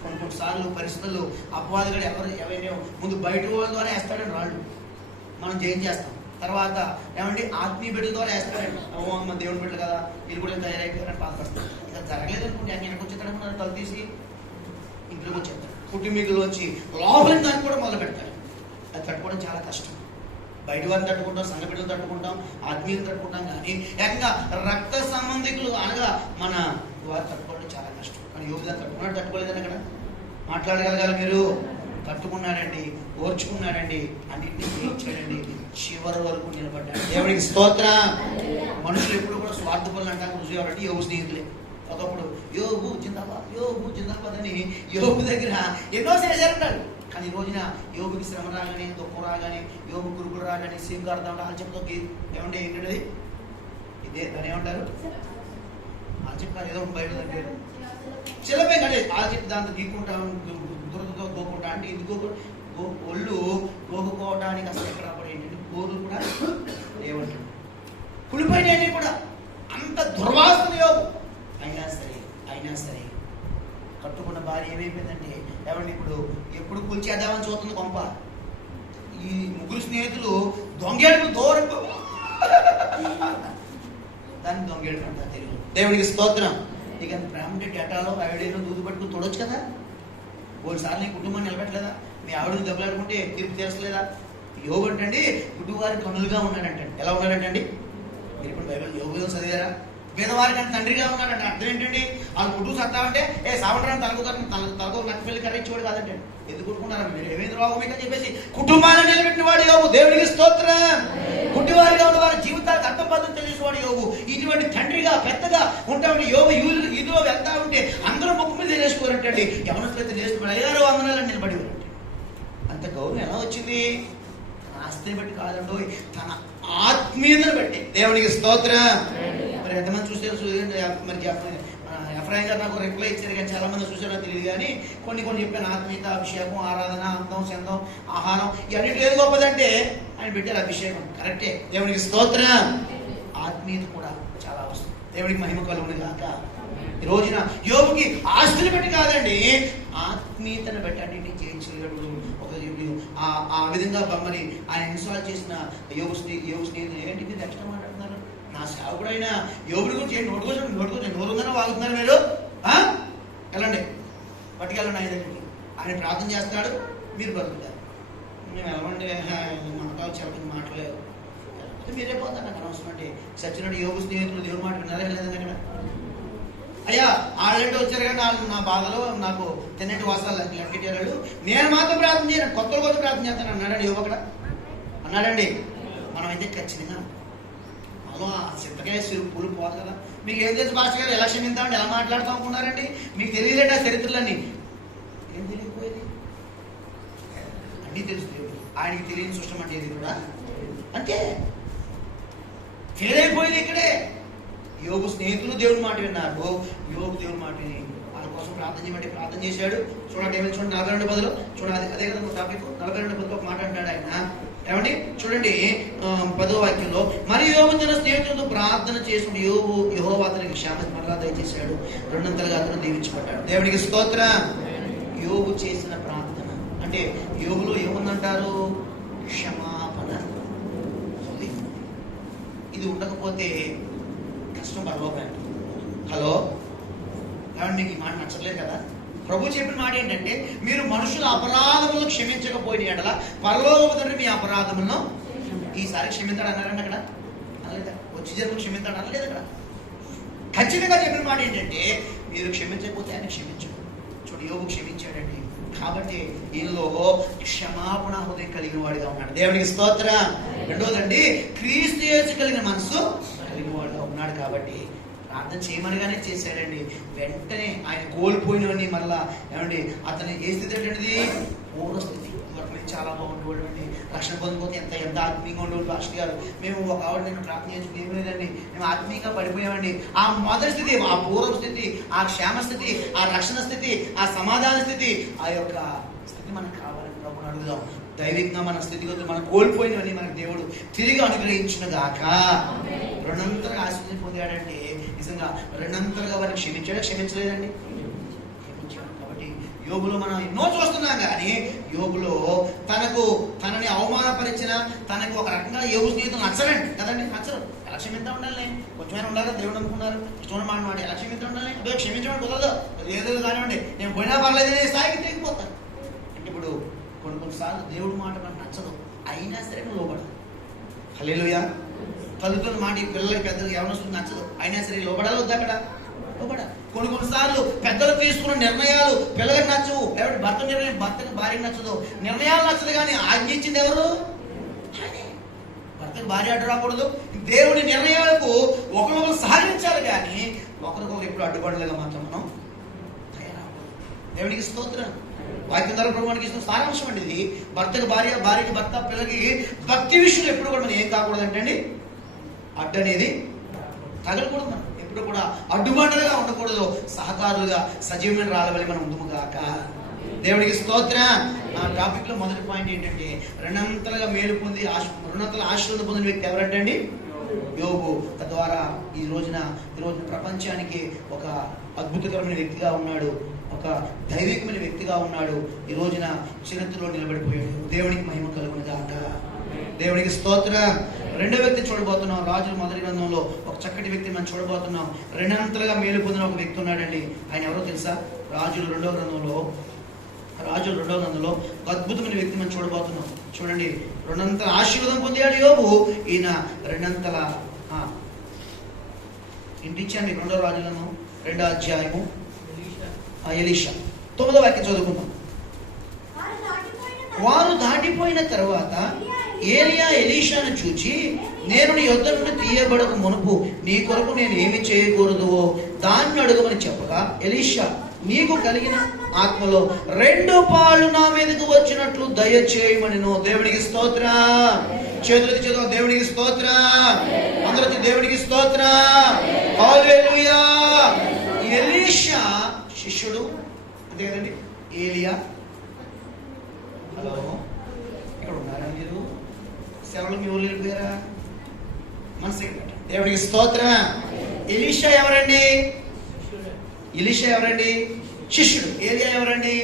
కొన్ని సార్లు పరిస్థితుల్లో అపవాదిగాడు ఎవరైనా ముందు బయట వాళ్ళ ద్వారా వేస్తాడని రాళ్ళు మనం జయం చేస్తాం, తర్వాత ఏమండి ఆత్మీయ బిడ్డల ద్వారా వేస్తాడండి. అమ్మ దేవుడి బిడ్డలు కదా వీళ్ళు కూడా తయారైపోయారని బాధపడతాం. ఇక జరగలేదు అనుకుంటే వెనక్కి వచ్చేస్తాడు, తల తీసి ఇంట్లోకి వచ్చేస్తాడు. కుటుంబీకుల్లోంచి లోపలికి దాన్ని కూడా మొదలు పెడతాడు. అది తట్టుకోవడం చాలా కష్టం. బయట వారిని తట్టుకుంటాం, సంఘ బిడ్డలు తట్టుకుంటాం, ఆత్మీయులు తట్టుకుంటాం, కానీ ఏకంగా రక్త సంబంధికులు అనగా మన వారు తట్టుకోవడం చాలా కష్టం. కానీ యోబు తట్టుకోలేదని అక్కడ మాట్లాడగలగాలి మీరు. కట్టుకున్నాడండి, ఓర్చుకున్నాడండి, అన్నింటినీ జయించాడండి, చివరి వరకు నిలబడ్డాడు. దేవుడికి స్తోత్రం. మనుషులు ఎప్పుడు కూడా స్వార్థపరులు అంటారు రుజువు కాబట్టి యోగు స్నేహితులే. ఒకప్పుడు యోగు జిందాబాద్, యోగు జిందాబాద్ అని యోగు దగ్గర ఎన్నో చేశారంటారు. కానీ ఈ రోజున యోగుకి శ్రమ రాగానే, దుఃఖం రాగానే, యోగు గురుగులు రాగానే, సీంగార్థం ఆల్చెప్తో ఏమంటే ఏంటంటే ఇదే దాని ఏమంటారు, ఆల్చెప్ ఏదో బయట దగ్గర చిలపే కంటే ఆల్చెప్ దాంతో గీక్కుంటా, దురదతో గోకుంటా అంటే ఇది ఒళ్ళు గోగుకోవడానికి అసలు ఎక్కడ కూడా ఏంటంటే గోరు కూడా లేవంటాడు. కులిపోయిన కూడా అంత దుర్వాసన యోగు. అయినా సరే కట్టుకున్న భార్య ఏమైపోయిందంటే ఏమంటే ఇప్పుడు ఎప్పుడు కూల్చేద్దామని చూస్తుంది కొంప. ఈ ముగ్గురు స్నేహితులు దొంగేడుకు దూరం దాన్ని దొంగేడుకు అంటారు తెలుగు. దేవుడికి స్తోత్రం. ఇక ప్రేమ డేటాలో ఆవిడేలో దూదు పట్టుకుని తోడొచ్చు కదా. 3 సార్లు నీ కుటుంబాన్ని నిలబెట్టలేదా? మీ ఆవిడని దెబ్బలాడుకుంటే తీర్పు తీర్చలేదా? యోగు అంటండి గుడ్డువారి కనులుగా ఉన్నాడంటండి. ఎలా ఉన్నాడంటండి? మీరు ఇప్పుడు బైబిల్ యోగులో చదివారా? పేదవారి కానీ తండ్రిగా ఉన్నాడంటే అర్థం ఏంటండి? వాళ్ళు కుటుంబ సత్తా అంటే సావంటరాన్ని తలకో నక్కపెళ్లి కర్రించేవాడు కాదంటే. ఎందుకు కొట్టుకున్నారా మీరు? ఏమైంది రోగం మీకు అని చెప్పేసి కుటుంబాన్ని నిలబెట్టిన వాడు యోగు. దేవుడికి స్తోత్రం. గుడ్డివారిగా ఉన్న వారి జీవితాలకు అర్థం పద్ధతి తెలిసేవాడు యోగు. ఇటువంటి తండ్రిగా పెద్దగా ఉంటామని యోగు ఇదిలో వెళ్తా ఉంటే అందరూ ముక్కు మీద నేర్చుకోరంటండి. ఎవరినైతే నేర్చుకుని 5 వందనాలను నిలబడేవారంటే. అంత గౌరవం ఎలా వచ్చింది? ఆస్తిని బట్టి కాదండో, తన ఆత్మీయతను బట్టి. దేవునికి స్తోత్రం. మరి ఎంతమంది చూసారు? మరి ఎఫ్రాయిం గారు నాకు రిప్లై ఇచ్చారు కానీ చాలా మంది చూసారో తెలియదు. కానీ కొన్ని చెప్పాను. ఆత్మీయత, అభిషేకం, ఆరాధన, అందం, చందం, ఆహారం ఇవన్నిటి ఏది గొప్పదంటే ఆయన పెట్టారు అభిషేకం. కరెక్టే. దేవునికి స్తోత్రం. ఆత్మీయత కూడా చాలా అవసరం. దేవుడికి మహిమ కలుగును గాక. ఈ రోజున యోగుకి ఆస్తులు బట్టి కాదండి, ఆత్మీయతను బట్టి అన్నింటినీ చేయించలేడు. ఆ విధంగా మరి ఆయన ఇన్స్టాల్ చేసిన యోగు స్నేహితులు ఏంటి మీరు ఎక్స్ట్రా మాట్లాడుతున్నారు? నా సేవకుడైన యోగుడి గురించి నోరు ఉందని వాగుతున్నారు మీరు. వెళ్ళండి, పట్టుకెళ్ళండి ఆయన దగ్గరికి. ఆయన ప్రార్థన చేస్తాడు, మీరు బతుకుతారు. మేము వెళ్ళమండి మనకాలు చెప్పని మాట్లాడలేదు. మీరే పోతారు. నాకు అనవసరం అంటే సచ్చినట్టు యోగు స్నేహితులు దేవుడు మాట విన్నారా లేదని అక్కడ అయ్యా వాళ్ళంటే వచ్చారు కానీ వాళ్ళు నా బాధలో నాకు తిన్నట్టు వాసాలు లెక్కెట్టారు. నేను మాత్రం ప్రార్థన చేయను, కొత్త ప్రార్థన చేస్తాను అన్నాడండి యువకుడ. అన్నాడండి. మనమైతే ఖచ్చితంగా అలా చింతకాయ పూలు పోదు కదా. మీకు ఏం తెలుసు భాష గారు? ఎలా క్షమించామండి, ఎలా మాట్లాడుతూ అనుకున్నారండి? మీకు తెలియలేట చరిత్రలన్నీ? ఏం తెలియకపోయేది? అన్నీ తెలుసు. ఆయనకి తెలియని సృష్టం అంటే ఏది కూడా అంతే. ఫెయిల్ ఇక్కడే. యోగు స్నేహితులు దేవుని మాట విన్నారు. యోగు దేవుని మాట విని వాళ్ళ కోసం ప్రార్థన చేయమంటే ప్రార్థన చేశాడు. చూడండి ఏమైనా చూడండి 42 చూడండి. అదే కదా టాపిక్. 42 ఒక మాట అంటాడు ఆయన. ఏమండి చూడండి 10వ వాక్యంలో, మరి యోగు తన స్నేహితులతో ప్రార్థన చేసిన యెహోవా అతనికి క్షేమం మరలా దయచేశాడు, 2 అతను దీవించబడ్డాడు. దేవుడికి స్తోత్రం. యోగు చేసిన ప్రార్థన అంటే యోగులో ఏముందంటారు? క్షమాపణ. ఇది ఉండకపోతే కష్టం పరలోకానికి. హలో కాబట్టి మీకు ఈ మాట నచ్చలేదు కదా? ప్రభు చెప్పిన మాట ఏంటంటే మీరు మనుషుల అపరాధములను క్షమించకపోయిన ఎడల పరలోకపు తండ్రి మీ అపరాధములను ఈసారి క్షమించాడు అన్నారండి అక్కడ. అనలేదా? వచ్చి జన్మ క్షమించాడు అనలేదు అక్కడ. ఖచ్చితంగా చెప్పిన మాట ఏంటంటే మీరు క్షమించకపోతే ఆయన క్షమించడు. చూడు యోగు క్షమించాడండి. కాబట్టి ఈయనలో క్షమాపణ హృదయం కలిగిన వాడిగా ఉన్నాడు. దేవునికి స్తోత్రం. రెండోదండి క్రీస్తు యేసు కలిగిన మనసు కలిగిన వాడుగా ఉన్నాడు. కాబట్టి ప్రార్థన చేయమనగానే చేశాడండి. వెంటనే ఆయన కోల్పోయినవన్నీ మళ్ళా ఏమండి అతను ఏ స్థితి ఏంటంటే పూర్వస్థితి. చాలా బాగుండేవాడు అండి. రక్షణ పొందుకోతే ఎంత ఆత్మీయంగా ఉండేవాడు. పాస్టర్ గారు మేము ఒక ఆవిడ నేను ప్రార్థన చేసి ఏమి లేదండి, మేము ఆత్మీయంగా పడిపోయామండి. ఆ మొదటి స్థితి, ఆ పూర్వ స్థితి, ఆ క్షేమ స్థితి, ఆ రక్షణ స్థితి, ఆ సమాధాన స్థితి, ఆ యొక్క స్థితి మనకు కావాలని ప్రభుని అడుగుదాం. దైవికంగా మన స్థితిగతులు మనం కోల్పోయినవన్నీ మనకు దేవుడు తిరిగి అనుగ్రహించిన గాక. 2 ఆశీర్వాదం పొందాడంటే నిజంగా 2 వారిని క్షమించలేదండి. కాబట్టి యోగులో మనం ఎన్నో చూస్తున్నాం. కానీ యోగులో తనని అవమానపరిచిన, తనకు ఒక రకంగా యోగు స్నేహితులు నచ్చరండి కదండి. నచ్చరు. ఎలా క్షమించా ఉండాలి? కొంచెమైనా ఉండాలి. దేవుడు అనుకున్నారు ఇష్టమైన మాట ఎలా క్షమించా ఉండాలి? అదే క్షమించడం కుదరదు. ఏదో కానివ్వండి, నేను పోయినా పర్లేదు అనే స్థాయికి తెగిపోతాను. అంటే ఇప్పుడు కొన్నిసార్లు దేవుడి మాట మనకు నచ్చదు, అయినా సరే నువ్వు లోపడదు. హల్లెలూయా. తల్లితో మాట పిల్లలకి పెద్దలు ఎవరు నచ్చదు, అయినా సరే లోబడాలి వద్దా? అక్కడ లోబడ. కొన్నిసార్లు పెద్దలు తీసుకున్న నిర్ణయాలు పిల్లలకు నచ్చవు. ఎవరి భర్త నిర్ణయం భర్తకు భార్యకు నచ్చదు, నిర్ణయాలు నచ్చదు, కానీ ఆజ్ఞ ఇచ్చింది ఎవరు? భర్తకు భార్య అడ్డు రాకూడదు. దేవుడి నిర్ణయాలకు ఒకరినొకరు సహకరించాలి, కానీ ఒకరికొకరు ఎప్పుడు అడ్డుపడలేగా మాత్రం మనం తయారవ్వకూడదు. దేవునికి స్తోత్రం. వాక్యం ద్వారా ప్రభువానికి ఇస్తున్న సారాంశం అండి ఇది. భర్తకు భార్య, భార్యకి భర్త, పిల్లలకి భక్తి విషయంలో ఎప్పుడు కూడా మనం ఏం కాకూడదు అంటే అడ్డు అనేది తగలకూడదు. మనం ఎప్పుడు కూడా అడ్డుబండలుగా ఉండకూడదు, సహకారులుగా సజీవమైన రాళ్ళవల్లి మనం ఉందుము గాక. దేవుడికి స్తోత్రం. నా టాపిక్ లో మొదటి పాయింట్ ఏంటంటే రెండంతలుగా మేలు పొంది రెండంతల ఆశీర్వాదం పొందిన వ్యక్తి ఎవరంటే యోబు. తద్వారా ఈ రోజున ప్రపంచానికి ఒక అద్భుతకరమైన వ్యక్తిగా ఉన్నాడు, ఒక దైవికమైన వ్యక్తిగా ఉన్నాడు. ఈ రోజున చరిత్రలో నిలబడిపోయాడు. దేవునికి మహిమ కలుగును గాక. దేవునికి స్తోత్రం. రెండో వ్యక్తి చూడబోతున్నాం. రాజుల మొదటి గ్రంథంలో ఒక చక్కటి వ్యక్తి మనం చూడబోతున్నాం. రెండంతలుగా మేలు పొందిన ఒక వ్యక్తి ఉన్నాడండి. ఆయన ఎవరో తెలుసా? రాజుల రెండో గ్రంథంలో ఒక అద్భుతమైన వ్యక్తి మనం చూడబోతున్నాం. చూడండి, రెండంతల ఆశీర్వాదం పొందాడు యోబు. ఈయన రెండంతల ఇంటిచ్చాను మీకు. రెండో రాజులను 2వ అధ్యాయము ఎలీషా 9వ వాక్యం చదువుకుందాం. వారు దాటిపోయిన తర్వాత ఏలియా ఎలీషాను చూచి, నేను నీ యొద్ద నుండి తీయబడక మునుపు నీ కొరకు నేను ఏమి చేయకూడదు దాన్ని అడుగమని చెప్పగా, ఎలీషా, నీకు కలిగిన ఆత్మలో 2 పాళ్ళు నా మీదకు వచ్చినట్లు దయచేయమనిను. దేవునికి స్తోత్రం. చేతులకి చదువు. దేవునికి స్తోత్రం. అందరికి దేవునికి స్తోత్రం. హల్లెలూయా. ఎలీషా శిష్యుడు, అంతే కదండి. ఏలియా, హలో, ఇక్కడ ఉన్నారా మీరు? సెలవులు మీ ఊళ్ళు వెళ్ళిపోయారా? మనసు దేవుడికి స్తోత్రం. ఎలీషా ఎవరండి? శిష్యుడు. ఏలియా ఎవరండి?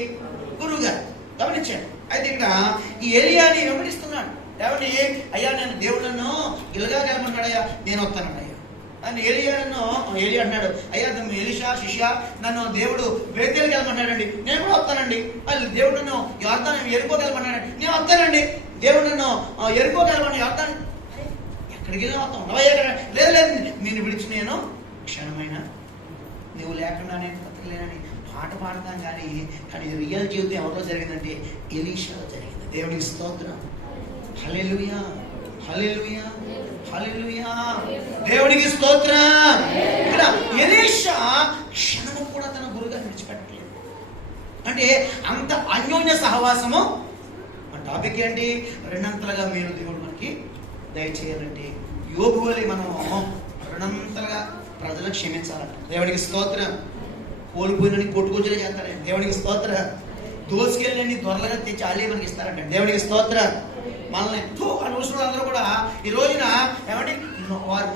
గురువు గారు. గమనించండి. అయితే ఇక్కడ ఈ ఏలియాని వెంబడిస్తున్నాడు. ఎవరిని? అయ్యా, నేను దేవుడును గిల్గా కలమన్నాడయ్యా, నేను వస్తానయ్యా అని ఏలియా అన్నాడు. అయ్యా, ఎలీషా శిష్య, నన్ను దేవుడు బేతేలుకి వెళ్ళమన్నాడండి, నేను కూడా వస్తానండి. దేవుడు నన్ను యోర్దాను ఎరుకోగలమన్నాడు, నేను వస్తానండి. దేవుడు నన్ను ఎరుకోగలమని యోర్దాను, ఎక్కడికి వెళ్ళి వస్తాం? లేదు లేదు, నేను విడిచి నేను క్షణమైనా నువ్వు లేకుండా నేను బ్రతకలేనని పాట పాడతాం, కానీ రియల్ జీవితం ఎవరిలో జరిగిందంటే ఎలీషాలో జరిగింది. దేవునికి స్తోత్రం. హల్లెలూయా, హల్లెలూయా, హల్లెలూయా. దేవునికి స్తోత్రం. ఇక్కడ ఎలీషా క్షణము కూడా తన గురువుగా విడిచిపెట్టలేదు. అంటే అంత అన్యోన్య సహవాసము. మన టాపిక్ ఏంటి? రెండంతలుగా మీరు దేవుడు మనకి దయచేయాలంటే యోబు వలె మనం రెండంతలుగా ప్రజలకు క్షమించాలంట. దేవునికి స్తోత్రం. కోల్పోయినని కొట్టుకొచ్చేలా చేస్తారండి. దేవునికి స్తోత్రం. దోసుకెళ్ళని దొరలుగా తెచ్చి ఆలే మనకి ఇస్తారంట. దేవునికి స్తోత్రం. మనల్ని అనుసరులు అందరూ కూడా ఈ రోజున ఏమంటే వారి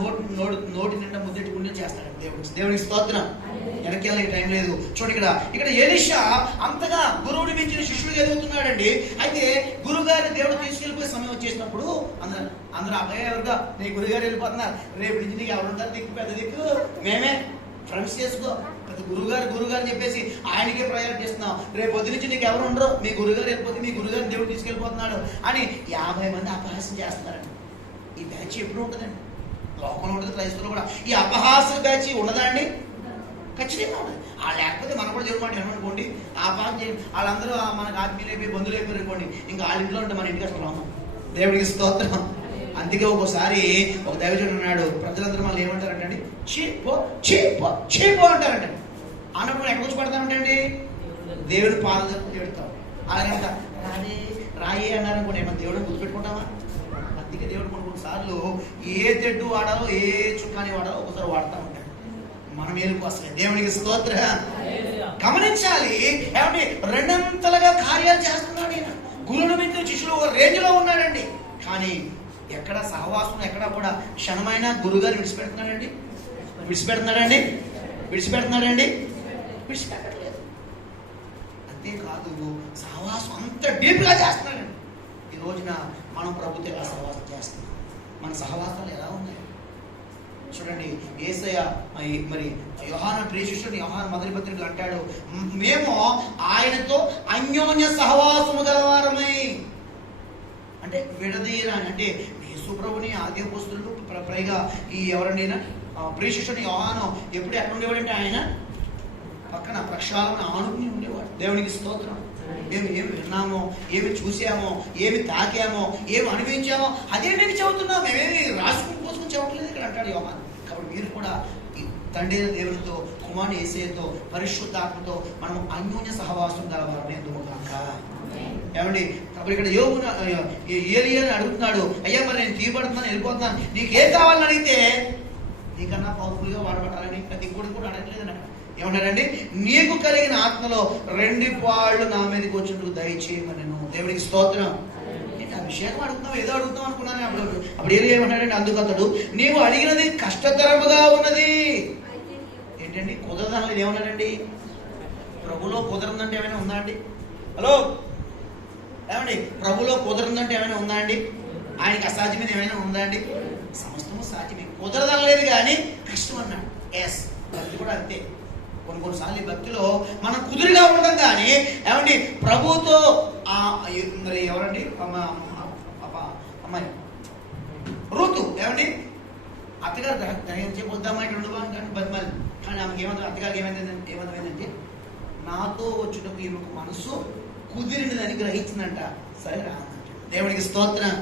నోటి నిండా ముద్దెట్టి గుండె చేస్తారండి. దేవునికి స్తోత్రం. వెనక్కి వెళ్ళడానికి టైం లేదు. చూడు, ఇక్కడ ఎలీషా అంతగా గురువుని మించిన శిష్యుడు ఎదుగుతున్నాడండి. అయితే గురువు గారిని దేవుడు తీసుకెళ్ళిపోయే సమయం వచ్చేసినప్పుడు అందరూ అబ్బాయి ఎవరుగా నీ గురుగారు వెళ్ళిపోతున్నారు, రేపు నుంచి నీకు ఎవరుంటారు దిక్కు, పెద్ద దిక్కు మేమే, ఫ్రెండ్స్ చేసుకో, పెద్ద గురువుగారు అని చెప్పేసి ఆయనకే ప్రయారిటీ ఇస్తున్నాం. రేపు పొద్దు నుంచి నీకు ఎవరు ఉండరు, మీ గురుగారు వెళ్ళిపోతే మీ గురుగారిని దేవుడు తీసుకెళ్ళిపోతున్నాడు అని 50 మంది అపహాస్యం చేస్తున్నారండి. ఈ బ్యాచ్ ఎప్పుడు ఉంటుందండి? లోకంలో ఉంటుంది, క్రైస్తవులు కూడా. ఈ అపహాస్య బ్యాచ్ ఉండదా అండి? ఖచ్చితంగా ఉండదు. లేకపోతే మనం కూడా దేవుడు మాట ఏమనుకోండి, అపహాస్యం చేయండి, వాళ్ళందరూ మనకు ఆత్మీయులు అయిపోయి బంధువులు అయిపోయి అనుకోండి, ఇంకా వాళ్ళ ఇంట్లో ఉంటే మన ఇంటికి అసలు రాము. దేవుడికి స్తోత్రం. అందుకే ఒక్కోసారి ఒక దైవజనుడు ఉన్నాడు, ప్రజలందరూ మళ్ళీ ఏమంటారంటండి, చీపో అంటారంట. అన్నప్పుడు ఎక్కడ వచ్చి పడతానంటండి? దేవుడి పాదం తిడతాం. అలాగంట రాయే అన్నారనుకోండి, ఏమన్నా దేవుడిని గుర్తుపెట్టుకుంటామా? అందుకే దేవుడు కొన్నిసార్లు ఏ తెడ్డు వాడాలో, ఏ చుక్కాని వాడాలో ఒకసారి వాడుతూ ఉంటాడు. మనం ఏలుకోసలే. దేవునికి స్తోత్రం. గమనించాలి. ఏమంటే రెండంతలుగా కార్యాలు చేస్తున్నాడు ఈయన. గురువుల మీద శిష్యులు ఒక రేంజ్ లో ఉన్నాడండి. కానీ ఎక్కడ సహవాసం ఎక్కడ కూడా క్షణమైన గురుగారు విడిచిపెడుతున్నాడండి? విడిచిపెట్టలేదు. అంతేకాదు, సహవాసం అంత డీప్గా చేస్తున్నాడండి. ఈ రోజున మనం ప్రభుత్వం ఎలా సహవాసం చేస్తున్నాం? మన సహవాసాలు ఎలా ఉన్నాయి చూడండి. యేసయ్య మరి యోహాను ప్రియ శిష్యుడు యోహాను మొదటి పత్రికలు అంటాడు, మేము ఆయనతో అన్యోన్య సహవాసము గలవారమై, అంటే విడదీయరాని, అంటే యేసు యేసుప్రభుని ఆది అపోస్తలులు పైగా ఈ ఎవరండి ప్రియశిష్యుని యోహాను ఎప్పుడు ఎక్కడ ఉండేవాడంటే ఆయన పక్కన ప్రక్షాళన ఆనుకుని ఉండేవాడు. దేవునికి స్తోత్రం. మేము ఏమి విన్నామో, ఏమి చూసామో, ఏమి తాకామో, ఏమి అనుభవించామో అదే నేను చెబుతున్నాం. మేమేమి రాసుకుని పోసుకుని చెప్పట్లేదు ఇక్కడ అంటాడు యోహాను. కాబట్టి మీరు కూడా ఈ తండ్రి దేవునితో, కుమారుని యేసయ్యతో, పరిశుద్ధాత్మతో మనం అన్యోన్య సహవాసం గలవారని ఎందుకుగాక. ఏమండి అప్పుడు ఇక్కడ యోగున ఏలియాని అడుగుతున్నాడు, అయ్యా మరి నేను తీయబడుతున్నాను, వెళ్ళిపోతున్నాను, నీకు ఏం కావాలని అడిగితే నీకన్నా పవర్ఫుల్గా వాడబడాలని ప్రతి కూడా అడగలేదని అక్కడ ఏమన్నారండి, నీకు కలిగిన ఆత్మలో 2 పాళ్ళు నా మీదకి వచ్చినట్టు దయచేయమని. దేవుడికి స్తోత్రం. అభిషేకం అడుగుతాం, ఏదో అడుగుతాం అనుకున్నాను. అప్పుడు ఏదో ఏమన్నాడండి, అందుకు అతడు నీవు అడిగినది కష్టతరముగా ఉన్నది. ఏంటండి కుదరదని ఏమన్నాడండి, ప్రభులో కుదరదంటే ఏమైనా ఉందా అండి? హలో ఏమండి, ప్రభులో కుదరదంటే ఏమైనా ఉందా అండి? ఆయనకి అసాధ్యమైన ఏమైనా ఉందా అండి? సమస్తము సాధ్యమే. కుదరదనలేదు కానీ కష్టం అన్నాడు. ఎస్, భక్తి కూడా అంతే. కొన్నిసార్లు ఈ భక్తిలో మనం కుదురుగా ఉండడం కానీ ఏమండి ప్రభుతో మరి ఎవరండి అమ్మాయి రూతు ఏమండి అత్తగారు దహనం చేయబోద్దామా ఇక్కడ ఉండవాను కానీ బతిమాలి. కానీ ఆమెకి అత్తగారికి ఏమైందంటే నాతో వచ్చేటప్పుడు ఈమెకు మనసు కుదిరినదని గ్రహించిందంట. సరే రా. దేవునికి స్తోత్రం.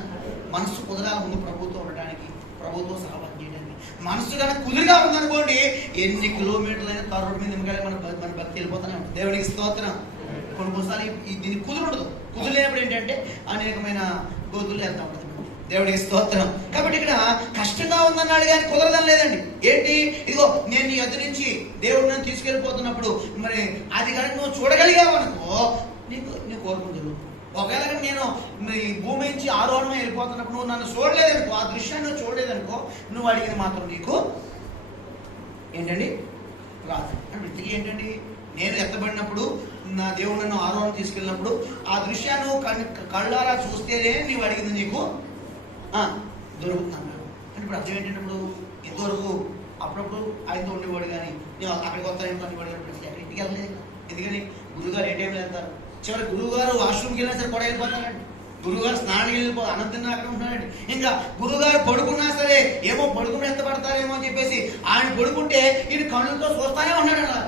మనసు కుదరాల ముందు ప్రభుత్వం ఉండడానికి, ప్రభుత్వం సహవాసం చేయడానికి. మనసు కనుక కుదురుగా ఉందనుకోండి, ఎన్ని కిలోమీటర్లు అయినా రోడ్డు మీద నిమ్మకాయ మన భక్తి వెళ్ళిపోతానే ఉంటుంది. దేవునికి స్తోత్రం. కొన్నిసార్లు దీనికి కుదురుండదు. కుదురులేనప్పుడు ఏంటంటే అనేకమైన గోతులు వెళ్తా ఉంటుంది. దేవునికి స్తోత్రం. కాబట్టి ఇక్కడ కష్టంగా ఉందన్నాడు కానీ కుదరదని లేదండి. ఏంటి, ఇదిగో నేను నీ యొద్ద నుంచి దేవుడు నన్ను తీసుకెళ్ళిపోతున్నప్పుడు మరి అది కనుక నువ్వు చూడగలిగావు అనుకో, నీకు కోరుకుంటుంది. ఒకవేళ నేను ఈ భూమి నుంచి ఆరోహణ వెళ్ళిపోతున్నప్పుడు నువ్వు నన్ను చూడలేదనుకో, ఆ దృశ్యాన్ని నువ్వు చూడలేదనుకో, నువ్వు అడిగిన మాత్రం నీకు ఏంటండి రాదు. అంటే ఇంతకీ ఏంటండి, నేను ఎత్తబడినప్పుడు నా దేవుడు నన్ను ఆరోహణ తీసుకెళ్ళినప్పుడు ఆ దృశ్యాన్ని కళ్ళారా చూస్తేనే నీవు అడిగింది నీకు దొరుకుతున్నాను. అంటే ఇప్పుడు అర్థం ఏంటంటే, ఇప్పుడు ఇంతవరకు అప్పుడప్పుడు ఆయనతో ఉండేవాడు కానీ నేను అక్కడికి వస్తాను అనేవాడు కానీ ఎక్కడ ఇంటికి వెళ్ళలేదు. ఎందుకని గురువుగారు ఏ టైంలో వెళ్తారు. చివరి గురువు గారు వాష్రూమ్కి వెళ్ళినా సరే కూడా వెళ్ళిపోతారండి. గురువు గారు స్నానానికి వెళ్ళిపోతారు, అనంతరం అక్కడ ఉంటున్నాడండి. ఇంకా గురువు గారు పడుకున్నా సరే ఏమో పడుకుని ఎత్తపడతారేమో అని చెప్పేసి ఆయన పడుకుంటే ఈయన కళ్ళతో చూస్తానే ఉన్నాడు అలా.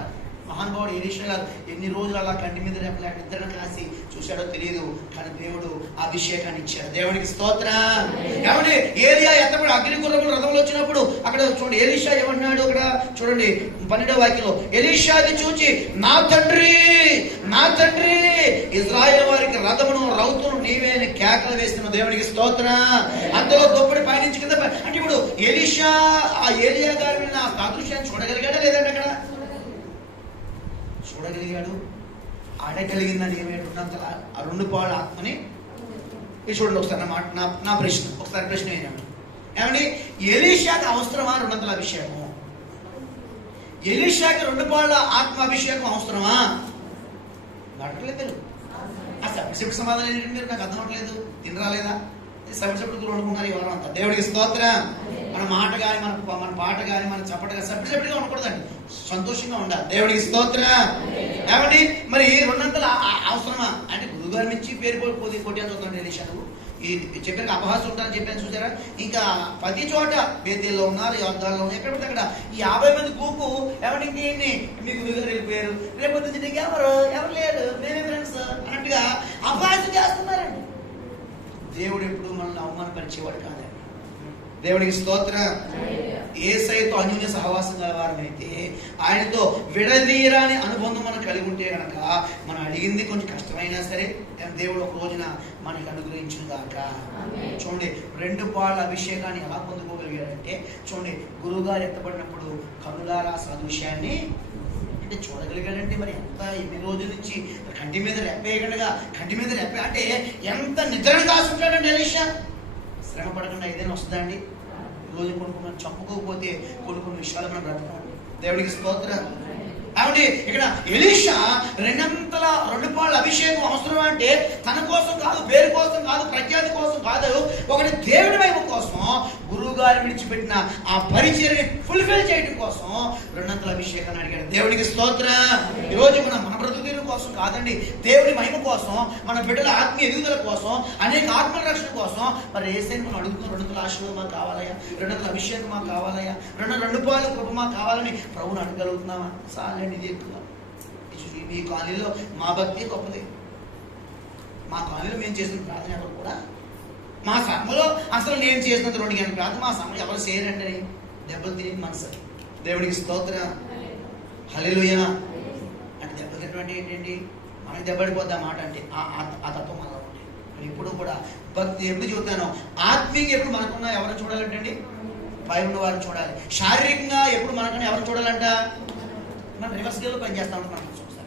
మహానుభావుడు ఎలీషా గారు ఎన్ని రోజులు అలా కంటి మీద రేపలేక నిద్రను కాసి చూశాడో తెలియదు, కానీ దేవుడు అభిషేకాన్ని ఇచ్చాడు. దేవుడికి స్తోత్రం. ఏమండి ఏలియా ఎత్తపడి అగ్ని గుర్రములు రథంలో వచ్చినప్పుడు అక్కడ చూడండి ఎలీషా ఏమన్నాడు, అక్కడ చూడండి 12వ వాక్యంలో, ఎలీషాని చూచి నా తండ్రి ఇజ్రాయేల్ వారికి రథమును రౌతును నీవే అని కేకలు వేస్తున్న. దేవుడికి స్తోత్రం. అంతలో గొప్పడి పయనించి కింద అంటే ఇప్పుడు ఎలీషా ఆ ఏలియా గారి ఆ సాదృశ్యాన్ని చూడగలిగాడా లేదండి? అక్కడ చూడగలిగాడు. ఆడగలిగిందని ఏమేంటున్నంతలా ఆ 2 పాళ్ళ ఆత్మని చూడండి. ఒకసారి నా ప్రశ్న, ఒకసారి ప్రశ్న ఏమండి, ఎలీషాకి అవసరమా 200 అభిషేకం? ఎలీషాకి 2 పాళ్ళ ఆత్మ అభిషేకం అవసరమా? మాట్లాడలేదు. ఆ సబ్జెక్ట్ సమాధానం ఏంటంటే మీరు నాకు అర్థం అవట్లేదు, తినరాలేదా? సబ్జెక్ట్ వండుకున్నారు ఎవరు అంతా. దేవుడికి స్తోత్రం. మన మాట కానీ మన పాట కానీ మన చప్పట కానీ సబ్జెక్ట్గా ఉండకూడదండి, సంతోషంగా ఉండాలి. దేవుడికి స్తోత్రం. ఏమండి మరి 200 అవసరమా అంటే గురువుగారి నుంచి పేరు కొట్టాను చూద్దాం. ఎలీషాను ఈ చెప్పారు అపహాసం ఉంటారని చెప్పాను చూసారా. ఇంకా ప్రతి చోట బేతేల్లో ఉన్నారు, యోద్ధాల్లో ఉన్నారు, ఎక్కడ పడితే అక్కడ ఈ 50 మంది కూపు ఏమంటే ఇంకేంటి మీ గురువుగారు వెళ్ళిపోయారు, రేపు నీకు ఎవరు లేరు, మేమే ఫ్రెండ్స్ అన్నట్టుగా అపహాసం చేస్తున్నారండి. దేవుడు ఎప్పుడు మనల్ని అవమానపరిచేవాడు కాదండి. దేవుడికి స్తోత్రం. యేసయ్యతో అన్యోన్య సహవాసం గలవారమైతే ఆయనతో విడదీరాని అనుబంధం మనం కలిగి ఉంటే కనుక మనం అడిగింది కొంచెం కష్టమైనా సరే దేవుడు ఒక రోజున మనకి అనుగ్రహించిన దాకా. చూడండి 2 పాళ్ళ అభిషేకాన్ని ఎలా పొందుకోగలిగాడంటే, చూడండి గురువుగారు ఎత్తబడినప్పుడు కనులారా సదృశ్యాన్ని అంటే చూడగలిగాడంటే మరి ఎన్ని రోజుల నుంచి కంటి మీద రెప్పేయగలగా కంటి మీద రెప్ప అంటే ఎంత నిద్రను కాసుంటాడండి ఎలీషా. శ్రమ పడకుండా ఏదైనా వస్తుందండి. రోజు కొన్ని చంపుకోకపోతే కొన్ని విషయాలు మనం బ్రతకాలి. దేవుడికి స్తోత్రం. కాబట్టి ఇక్కడ ఎలీషా రెండు పాళ్ళ అభిషేకం అవసరం అంటే తన కోసం కాదు, పేరు కోసం కాదు, ప్రఖ్యాతి కోసం కాదు, ఒకటి దేవుడి వైపు కోసం, గురువు గారు విడిచిపెట్టిన ఆ పరిచర్ని ఫుల్ఫిల్ చేయడం కోసం 200 అభిషేకాన్ని అడిగాడు. దేవుడికి స్తోత్రం. ఈరోజు మన బ్రతుకు కోసం కాదండి, దేవుడి మహిమ కోసం, మన బిడ్డల ఆత్మీయ ఎదుగుదల కోసం, అనేక ఆత్మల రక్షణ కోసం మరి ఏసైనా మనం అడుగుతున్నాం. 200 ఆశీర్వాదం మాకు కావాలయ్యా, 200 అభిషేకం మాకు కావాలయ్యా, 2 పాలు కృప మాకు కావాలని ప్రభువుని అడగలుగుతున్నామా? చాలండి, ఇది ఎక్కువ. మీ కాలనీలో మా భక్తి గొప్పది. మా కాలనీలో మేము చేసిన ప్రార్థన ఎవరు కూడా, మా సంఘంలో అసలు నేను చేసినంత 2 గంటల ప్రార్థన మా సంఘం ఎవరు చేయరండి. దెబ్బలు తిని మనసు. దేవుడికి స్తోత్రం. హల్లెలూయా. అంటే దెబ్బలు తినటువంటి ఏంటండి, మనకి దెబ్బడిపోద్ది ఆ మాట అంటే ఆ తత్వం మనలో ఉంటుంది. ఇప్పుడు కూడా భక్తి ఎప్పుడు చూస్తాను, ఆత్మీయంగా ఎప్పుడు మనకున్నా ఎవరు చూడాలంటండి, పై ఉన్న వారిని చూడాలి. శారీరకంగా ఎప్పుడు మనకన్నా ఎవరు చూడాలంట, మనం రివర్స్ గేర్లో పనిచేస్తా ఉంటాం. మనం చూస్తాం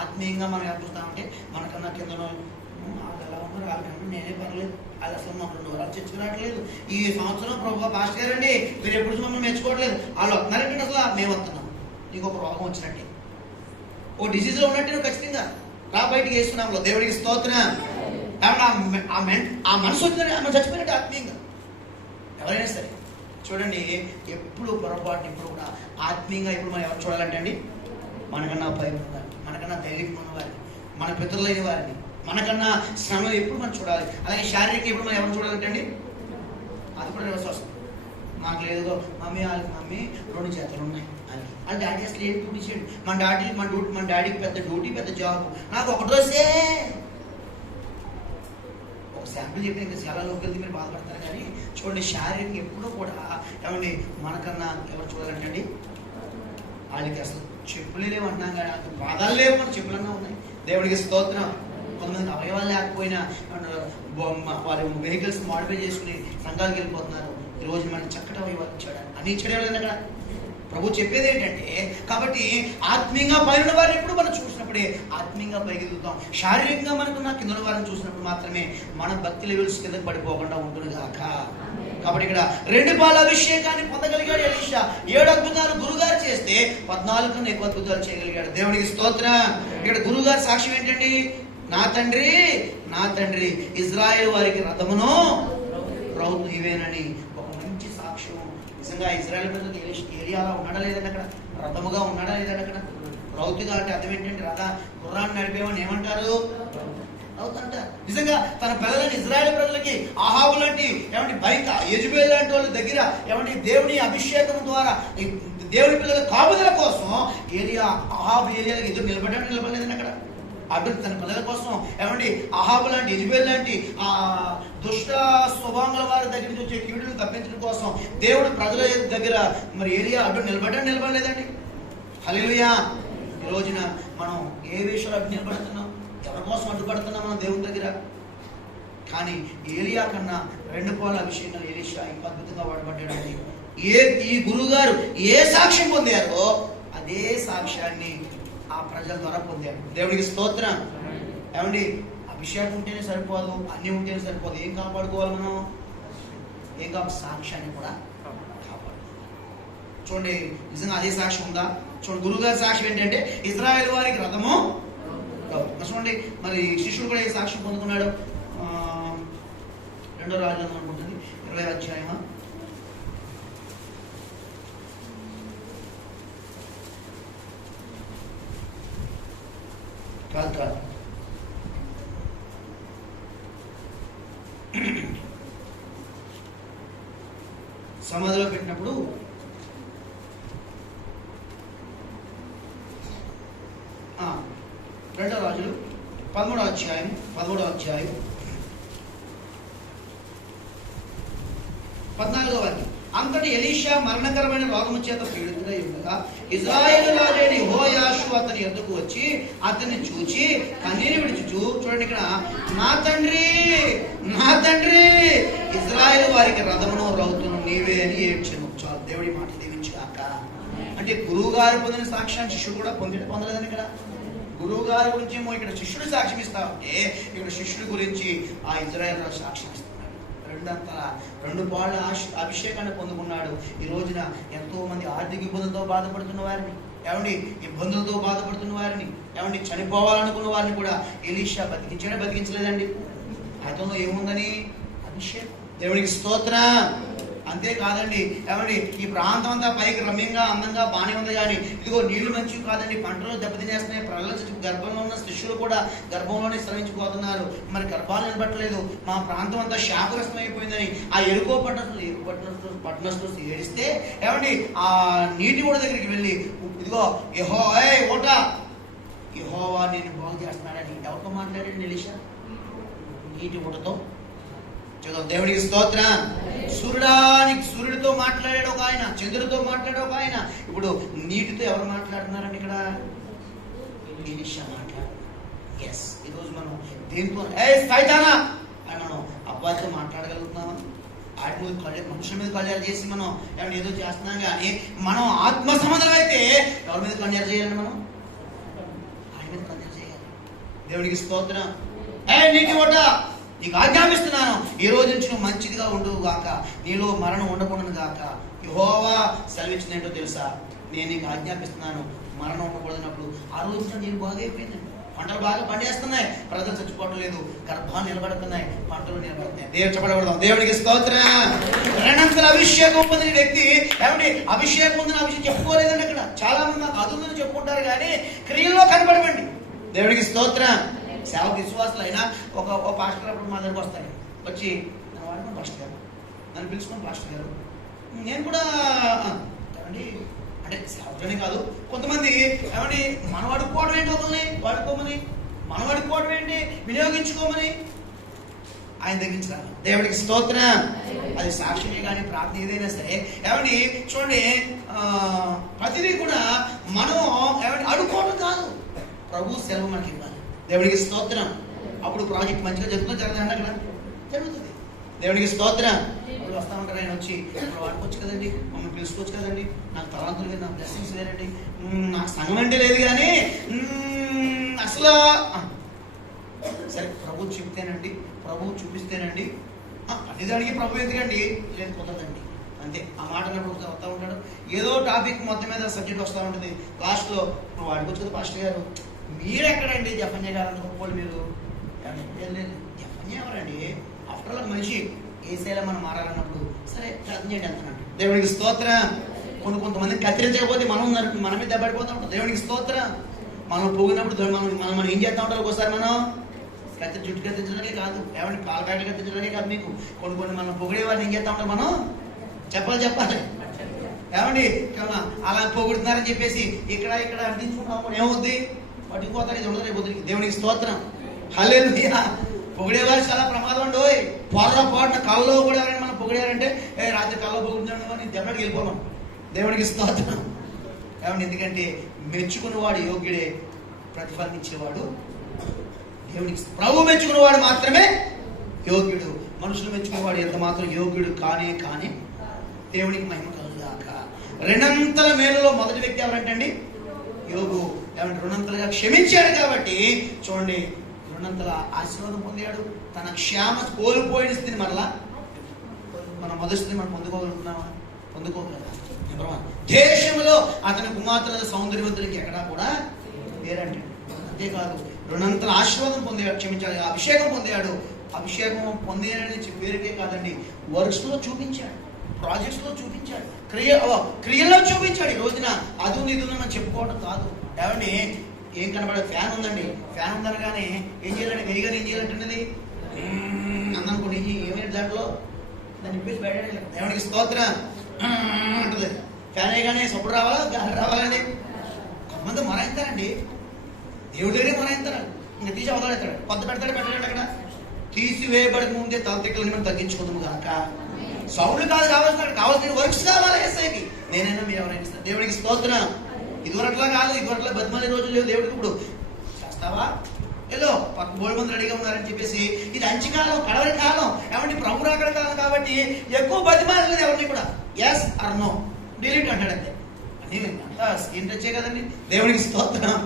ఆత్మీయంగా మనం ఎలా చూస్తామంటే, మనకన్నా కిందలో వాళ్ళు ఎలా ఉన్నారు, వాళ్ళకన్నా నేనే పర్లేదు, అది అసలు మాకు 2 వారాలు చర్చకు రావట్లేదు, ఈ సంవత్సరం ప్రభు పాస్టర్ గారండి మీరు ఎప్పుడు మమ్మల్ని మెచ్చుకోవట్లేదు, వాళ్ళు వస్తున్నారంటే అసలు మేము వస్తున్నాం. నీకు ఒక రోగం వచ్చినట్టే, ఓ డిసీజ్లో ఉన్నట్టే నువ్వు ఖచ్చితంగా రా బయటికి వేస్తున్నాంలో. దేవుడికి స్తోత్రం. ఆ మనసు వచ్చిందంటే మనం చచ్చిపోయినట్టు ఆత్మీయంగా ఎవరైనా సరే చూడండి. ఎప్పుడు పొరపాటు ఇప్పుడు కూడా ఆత్మీయంగా ఇప్పుడు మనం ఎవరు చూడాలంటే అండి, మనకన్నా పై ఉన్నవారిని, మనకన్నా ధైర్యం ఉన్నవారిని, మన పితరులైన వారిని, మనకన్నా శ్రమ ఎప్పుడు మనం చూడాలి. అలాగే శారీరకంగా ఎప్పుడు మనం ఎవరు చూడాలంటే అండి, అది కూడా రివర్స్ వస్తుంది. మాకు లేదు మమ్మీ, వాళ్ళకి మమ్మీ 2 చేతులు ఉన్నాయి అని, వాళ్ళ డాడీ అసలు ఏం డ్యూటీ చేయండి, మన డాడీకి పెద్ద డ్యూటీ, పెద్ద జాబ్, నాకు 1 రోజే. ఒక శాంపుల్ చెప్పి ఇంకా చాలా లోకెళ్తే మీరు బాధపడతారు. కానీ చూడండి, శారీరకంగా ఎప్పుడూ కూడా ఏమండి మనకన్నా ఎవరు చూడాలంటే అండి, వాళ్ళకి అసలు చెప్పులే లేవు అంటున్నాం కానీ పాదాలు లేవు, మన చెప్పులన్నా ఉన్నాయి. దేవుడికి స్తోత్రం. కొంతమందికి అవయవాలు లేకపోయినా వారి వెహికల్స్ మాడిఫై చేసుకుని సంఘాలకు వెళ్ళిపోతున్నారు. ఈరోజు మనకి చక్కటి అవయవాలు ఇచ్చాడు, అన్ని ఇచ్చాడే లేదండి అక్కడ. ప్రభు చెప్పేది ఏంటంటే, కాబట్టి ఆత్మీయంగా పైన వారిని ఎప్పుడు మనం చూసినప్పుడే ఆత్మీయంగా పైకెదుగుతాం. శారీరకంగా మనకున్న కింద వారిని చూసినప్పుడు మాత్రమే మన భక్తి లెవెల్స్ కిందకి పడిపోకుండా ఉంటుంది కాక. కాబట్టి ఇక్కడ 2 పాల అభిషేకాన్ని పొందగలిగాడు ఎలీషా. 7 అద్భుతాలు గురుగారు చేస్తే 14 కన్నా ఎక్కువ అద్భుతాలు చేయగలిగాడు. దేవుడికి స్తోత్రం. ఇక్కడ గురుగారు సాక్ష్యం ఏంటండి, నా తండ్రి ఇజ్రాయేల్ వారికి రథమును రౌతు ఇవేనని ఒక మంచి సాక్ష్యం. నిజంగా ఇజ్రాయేల్ ప్రజలకు ఏరియాలో ఉన్నాడా లేదండి, అక్కడ రథముగా ఉన్నాడా లేదండి, అక్కడ రౌతుగా అంటే అర్థం ఏంటంటే గుర్రాన్ని నడిపేమని ఏమంటారు, రౌతు అంటారు. నిజంగా తన పిల్లలని ఇజ్రాయేల్ ప్రజలకి ఆహాబు లాంటి ఏమంటే బయట యెజబెల్ లాంటి వాళ్ళ దగ్గర ఏమంటే దేవుని అభిషేకం ద్వారా దేవుని పిల్లల కాపుదల కోసం ఆహాబు ఏరియాలకు ఎదురు నిలబడలేదండి అక్కడ. అటు తన పిల్లల కోసం ఏమండి అహాబు లాంటి యెజబెల్ లాంటి ఆ దుష్ట స్వభావాల వారి దగ్గర నుంచి వచ్చే కీడును తప్పించడం కోసం దేవుడు ప్రజల దగ్గర మరి ఏలియా అడ్డు నిలబడలేదండి. హల్లెలూయా. ఈ రోజున మనం ఏ విషయంలో అడ్డు నిలబడుతున్నాం, ఎవరి కోసం అడ్డుపడుతున్నాం మనం దేవుని దగ్గర? కానీ ఏలియా కన్నా 2 పాల అభిషేకాలు ఎలీషా ఇంకా అద్భుతంగా వాడబడ్డాడండి. ఈ గురువు గారు ఏ సాక్ష్యం పొందారో అదే సాక్ష్యాన్ని ఆ ప్రజల ద్వారా పొందారు. దేవుడికి స్తోత్రం. ఏమండి, అభిషేకం ఉంటేనే సరిపోదు, అన్నీ ఉంటేనే సరిపోదు. ఏం కాపాడుకోవాలి మనం? ఏం కావాలి? సాక్ష్యాన్ని కూడా కాపాడు. చూడండి, నిజంగా అదే సాక్ష్యం ఉందా? చూడండి, గురువుగారి సాక్ష్యం ఏంటంటే ఇజ్రాయేల్ వారికి రథము. చూడండి, మరి శిష్యుడు కూడా ఏ సాక్ష్యం పొందుకున్నాడు? 2వ రాజులు అనుకుంటుంది 20వ అధ్యాయమా, కాదు సమాధిలో పెట్టినప్పుడు 2వ రాజులు 13వ అధ్యాయం 14వ వాక్యం. అంతటి ఎలీషా మరణకరమైన రోగము చేత పీడితుడై ఉండగా ఇజ్రాయేలు రాజైన యెహోయాషు అతని యొద్దకు వచ్చి అతన్ని చూచి కన్నీరు విడుచుచు, చూడండి ఇక్కడ, నా తండ్రి ఇజ్రాయేలు వారికి రథమును రౌతును నీవే అని ఏడ్చెను. చాలు, దేవుడి మాట దీవించాక. అంటే గురువు గారు పొందిన సాక్ష్యాన్ని శిష్యుడు కూడా పొందలేదని ఇక్కడ. గురువు గారి గురించి ఇక్కడ శిష్యుడు సాక్ష్యం ఇస్తా ఉంటే ఇక్కడ శిష్యుడి గురించి ఆ ఇజ్రాయేల్ రాజు సాక్ష్యం ఇస్తున్నాడు. 2 రెండు పాళ్ళ అభిషేకాన్ని పొందుకున్నాడు. ఈ రోజున ఎంతో మంది ఆర్థిక ఇబ్బందులతో బాధపడుతున్న వారిని, ఏమండి ఇబ్బందులతో బాధపడుతున్న వారిని, ఏమండి చనిపోవాలనుకున్న వారిని కూడా ఎలీషా బతికించాడా? బతికించలేదండి. అతను ఏముందని? అభిషేకం. దేవునికి స్తోత్రం. అంతేకాదండి, ఏమండి ఈ ప్రాంతం అంతా పైకి రమ్యంగా అందంగా బాగానే ఉంది, కానీ ఇదిగో నీళ్లు మంచివి కాదండి, పంటలు దెబ్బతినేస్తున్నాయి. ప్రజల గర్భంలో ఉన్న శిష్యులు కూడా గర్భంలోనే శ్రమించిపోతున్నారు. మరి గర్భాలు నిలబట్టలేదు. మా ప్రాంతం అంతా శాపగ్రస్తం అయిపోయిందని ఆ ఎరుకో పట్టణస్తులు ఏడిస్తే, ఏమండి ఆ నీటి ఊట దగ్గరికి వెళ్ళి, ఇదిగో యెహోవా నేను బాగు చేస్తున్నాడని ఎవరితో మాట్లాడాడు ఎలీషా? నీటి ఊటతో. దేవుడికి స్తోత్రం. సూర్యుడితో మాట్లాడాడు ఒక ఆయన, చంద్రుడితో మాట్లాడాడు ఒక ఆయన. ఇప్పుడు నీటితో ఎవరు మాట్లాడుతున్నారండి? ఇక్కడ ఎలీషా మాట్లాడు. ఎస్, ఈరోజు మనం దేంతో సైతానా అని మనం అబ్బాయితో మాట్లాడగలుగుతున్నామా? వాటి మీద మనుషుల మీద కళ్యాణం చేసి మనం ఏదో చేస్తున్నాం, కానీ మనం ఆత్మ సంబంధం అయితే ఎవరి మీద కళ్యాణం చేయాలండి? మనం ఆయన మీద కళ్యాణం చేయాలి. దేవుడికి స్తోత్రం. నీటి ఓట నీకు ఆజ్ఞాపిస్తున్నాను, ఈ రోజు నుంచి నువ్వు మంచిదిగా ఉండవు గాక, నీలో మరణం ఉండకూడదు గాక. యెహోవా సెలవిచ్చినట్టు తెలుసా? నేను నీకు ఆజ్ఞాపిస్తున్నాను, మరణం ఉండకూడదన్నప్పుడు ఆ రోజున నేను బాగైపోయిందండి. పంటలు బాగా పండేస్తున్నాయి, ప్రజలు చచ్చిపోవడం లేదు, గర్భాలు నిలబడుతున్నాయి, పంటలు నిలబడుతున్నాయి. దేవుడు చెప్పబడదాం. దేవుడికి స్తోత్రం. రెండంతల అభిషేకం పొందిన వ్యక్తి, ఏమండి అభిషేకం ఉందని అభిషేకం చెప్పుకోలేదండి. అక్కడ చాలా మంది నాకు అదుందని చెప్పుకుంటారు, కానీ క్రియల్లో కనబడమండి. దేవుడికి స్తోత్రం. సేవ విశ్వాసాలు అయినా ఒక పాస్టర్ అప్పుడు మా దగ్గరకు వస్తాయి, వచ్చి నన్ను వాడుకుని పాస్టర్ గారు, నన్ను పిలుచుకుని పాస్టర్ గారు, నేను కూడా అండి అంటే సేవలోనే కాదు, కొంతమంది ఏమండి మనం అడుక్కోవడం ఏంటి, ఒకరిని వాడుకోమని, మనం అడుక్కోవడం ఏంటి, వినియోగించుకోమని ఆయన తగ్గించాలి. దేవుడికి స్తోత్రం. అది సాక్ష్యమే కానీ ప్రార్థన ఏదైనా సరే, ఏమండి చూడండి, ప్రతిదీ కూడా మనం ఏమండి అడుక్కోవడం కాదు, ప్రభు సెలవు మనకి ఇవ్వాలి. దేవుడికి స్తోత్రం. అప్పుడు ప్రాజెక్ట్ మంచిగా జరుగుతుంది, జరగదండి? అక్కడ జరుగుతుంది. దేవుడికి స్తోత్రం. అప్పుడు వస్తా ఉంటారు, ఆయన వచ్చి ఇప్పుడు వాడుకోవచ్చు కదండి, మమ్మల్ని పిలుచుకోవచ్చు కదండి, నాకు తలాంతులు లేదు, నాకు బ్లెస్సింగ్స్ లేదండి, నాకు సంఘం అంటే లేదు, కానీ అసలు సరే ప్రభు చెప్తేనండి, ప్రభు చూపిస్తేనండి, అన్నిదానికి ప్రభు ఎందుకండి? లేదు, కుదరదండి. అంతే. ఆ మాట అన్నప్పుడు వస్తూ ఉంటాడు, ఏదో టాపిక్ మొత్తం మీద సబ్జెక్ట్ వస్తూ ఉంటుంది, లాస్ట్లో నువ్వు వాడుకోవచ్చు కదా పాస్టర్ గారు, మీరెక్కడండి జపన్య గారు అనుకోవాలి మీరు? జపన్య ఎవరండి? ఆఫ్టర్ ఆల్ మనిషి ఏసైలా మనం మారాలన్నప్పుడు సరే ప్రార్థన చేయండి అంటున్నాడు. దేవుడికి స్తోత్రం. కొంతమంది కత్తిరించకపోతే మన మీద దెబ్బడిపోతూ ఉంటాం. దేవుడికి స్తోత్రం. మనం పోగినప్పుడు మనం ఏం చేస్తూ ఉంటారు? ఒకసారి మనం జుట్టు కత్తించడానికే కాదు, ఏమంటే పాలకాయలు కత్తించడానికే కాదు, మీకు కొన్ని మనం పొగిడే వారిని ఏం చేస్తూ ఉంటాం? మనం చెప్పాలి ఏమండి అలా పొగుడుతున్నారని చెప్పేసి ఇక్కడ అందించుకుంటాం, ఏమవుద్ది? పట్టుకుపోతారు. ఇది ఉండదు రేపు. దేవునికి స్తోత్రం. హల్లెలూయా. పొగిడేవారు చాలా ప్రమాదం అండి. పొరపాటున కళ్ళలో కూడా ఎవరైనా మనం పొగిడారంటే రాత్రి కళ్ళలో పొగుడుతున్నాడు అని దెబ్బకి వెళ్ళిపోతాం. దేవునికి స్తోత్రం. ఏమండి ఎందుకంటే మెచ్చుకున్నవాడు యోగ్యుడే, ప్రతిఫలించేవాడు దేవునికి. ప్రభు మెచ్చుకున్నవాడు మాత్రమే యోగ్యుడు, మనుషులు మెచ్చుకున్నవాడు ఎంత మాత్రం యోగ్యుడు కానీ దేవునికి మహిమ కలుగుగాక. రెండంతల మేలులో మొదటి వ్యక్తి ఎవరంటండి? యోగు. ఏమంటే రెండంతలుగా క్షమించాడు కాబట్టి చూడండి, రెండంతల ఆశీర్వాదం పొందాడు. తన క్షేమ కోల్పోయిన స్థితిని మరలా మన మొదటి స్థితిని మనం పొందుకోగలుగుతున్నామా? పొందుకోగలరా? దేశంలో అతని కుమార్తెల సౌందర్యవంతులకి ఎక్కడా కూడా లేరంటే. అంతేకాదు రెండంతల ఆశీర్వాదం పొందాడు, క్షమించాడు, అభిషేకం పొందాడు. అభిషేకం పొందేయాలని పేరుకే కాదండి, వర్క్స్ లో చూపించాడు, ప్రాజెక్ట్స్ లో చూపించాడు, క్రియల్లో చూపించాడు. ఈ రోజున అది ఉంది ఇది ఉందని చెప్పుకోవడం కాదు. ఏమండి ఏం కనబడే ఫ్యాన్ ఉందండి, ఫ్యాన్ ఉందనగానే ఏం చేయాలంటే వెయ్యగానే ఏం చేయాలంటున్నది అందనుకోండి, ఏమైనా దాంట్లో దాన్ని ఇప్పేసి బయట. దేవుడికి స్తోత్రం అంటుంది. ఫ్యాన్ అయ్యగానే సప్పుడు రావాలా, గాలి రావాలండి. కొంతమంది మరాయిస్తారండి, దేవుడి దగ్గరే మరాయిస్తారు. ఇంకా తీసి అవతలెత్తాడు, కొత్త పెట్టాడు అక్కడ. తీసివేయబడి ముందే తాంత్రికలని మనం తగ్గించుకుందాము కాక. సౌండ్ కాదు కావాల్సిన వర్క్స్ కావాలి ఎస్ఐకి. నేనైనా మీరు ఎవరైనా ఇస్తాను. దేవుడికి స్తోత్రం. ఇదివరట్లా కాదు, ఇదివరట్లా బతిమాలే రోజులు లేవు. దేవుడికి ఇప్పుడు చేస్తావా ఏదో పక్క బోర్డు మంది రెడీగా ఉన్నారని చెప్పేసి ఇది అంచుకాలం, కడవరి కాలం, ఏమంటే ప్రభు రాకడ కాలం కాబట్టి ఎక్కువ బతిమాలేదు ఎవరిని కూడా. ఎస్ ఆర్ నో డిలీట్ అంటాడు అంతే. స్క్రీన్ టచే కదండి. దేవుడికి స్తోత్రం.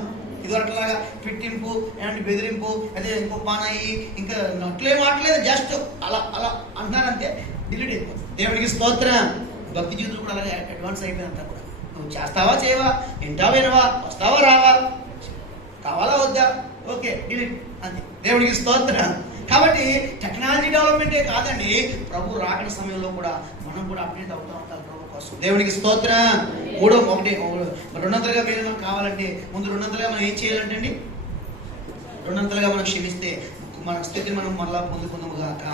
ఇదివరకులాగా పిట్టింపు ఏంటి బెదిరింపు అదే ఇంకో పానాయి ఇంకా నట్లే మాట్లేదు, జస్ట్ అలా అలా అంటున్నారంతే, డిలీట్ అయిపోతుంది. దేవుడికి స్తోత్రం. భక్తి జీవితంలో కూడా అలాగే అడ్వాన్స్ అయిపోయిందంతా కూడా. నువ్వు చేస్తావా చేయవా, వింటావా వినవా, వస్తావా రావా, కావాలా వద్దా, ఓకే డిలీట్, అంతే. దేవుడికి స్తోత్రం. కాబట్టి టెక్నాలజీ డెవలప్మెంటే కాదండి, ప్రభు రాకడ సమయంలో కూడా మనం కూడా అప్డేట్ అవుతూ ఉంటాం ప్రభు కోసం. దేవుడికి స్తోత్రం. ఒకటి 200గా వేలు మనకు కావాలంటే ముందు 200గా మనం ఏం చేయాలంటే అండి, 200గా మనం క్షమిస్తే మన స్థితిని మనం మళ్ళా పొందుకుందాముగాక.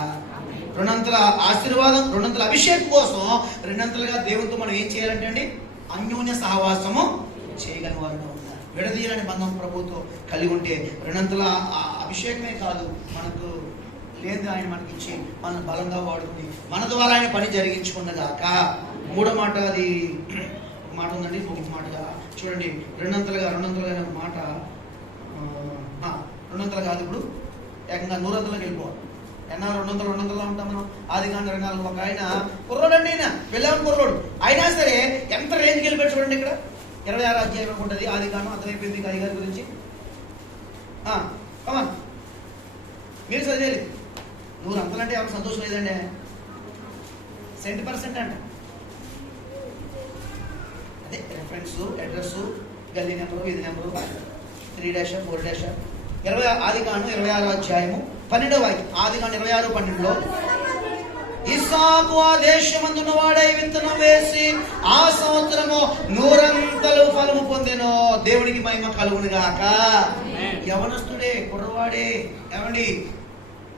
200 ఆశీర్వాదం, 200 అభిషేకం కోసం 200గా దేవునితో మనం ఏం చేయాలంటే అండి, అన్యోన్య సహవాసము చేయగలిగిన వారు ఉన్నారు. విడదీయాలని బంధం ప్రభుతో కలిగి ఉంటే 200 అభిషేకమే కాదు, మనకు లేదు ఆయన మనకి ఇచ్చి మనం బలంగా వాడుకుని మన ద్వారా ఆయన పని జరిగించుకున్నగాక. మూడో మాట, అది మాట ఉందండి, ఒక మాటగా చూడండి. 200గా మాట 200 కాదు, ఇప్పుడు ఏకంగా 100కి వెళ్ళిపోవాలి. ఎన్నాళ్ళు 200 ఉంటాం మనం. ఆది కాండ 24 ఒక ఆయన కుర్రోడు అండి, ఆయన వెళ్ళామని కుర్రోడు అయినా సరే ఎంత రేంజ్కి వెళ్ళిపోయి చూడండి. ఇక్కడ 26 అధ్యాయం ఉంటుంది ఆది కాండం. అర్థమైపోయింది గారి గురించి. కమాన్, మీరు చదివేది 100 అంతలంటే ఎవరికి సంతోషం లేదండి. 70% అంట. అదే రెఫరెన్స్, అడ్రస్, గల్లీ నెంబరు, ఇది నెంబరు, 3 4 ఆది కాండం 26 అధ్యాయము 12వ వాక్యం. ఆది కాండం 26:12లో ఇస్సాకు ఆ దేశమందున్న వాడై విత్తనం వేసి ఆ సంవత్సరము 100 ఫలము పొందెను. దేవునికి మహిమ కలుగును గాక. యవనస్తుడే, కుర్రవాడే, ఏమండి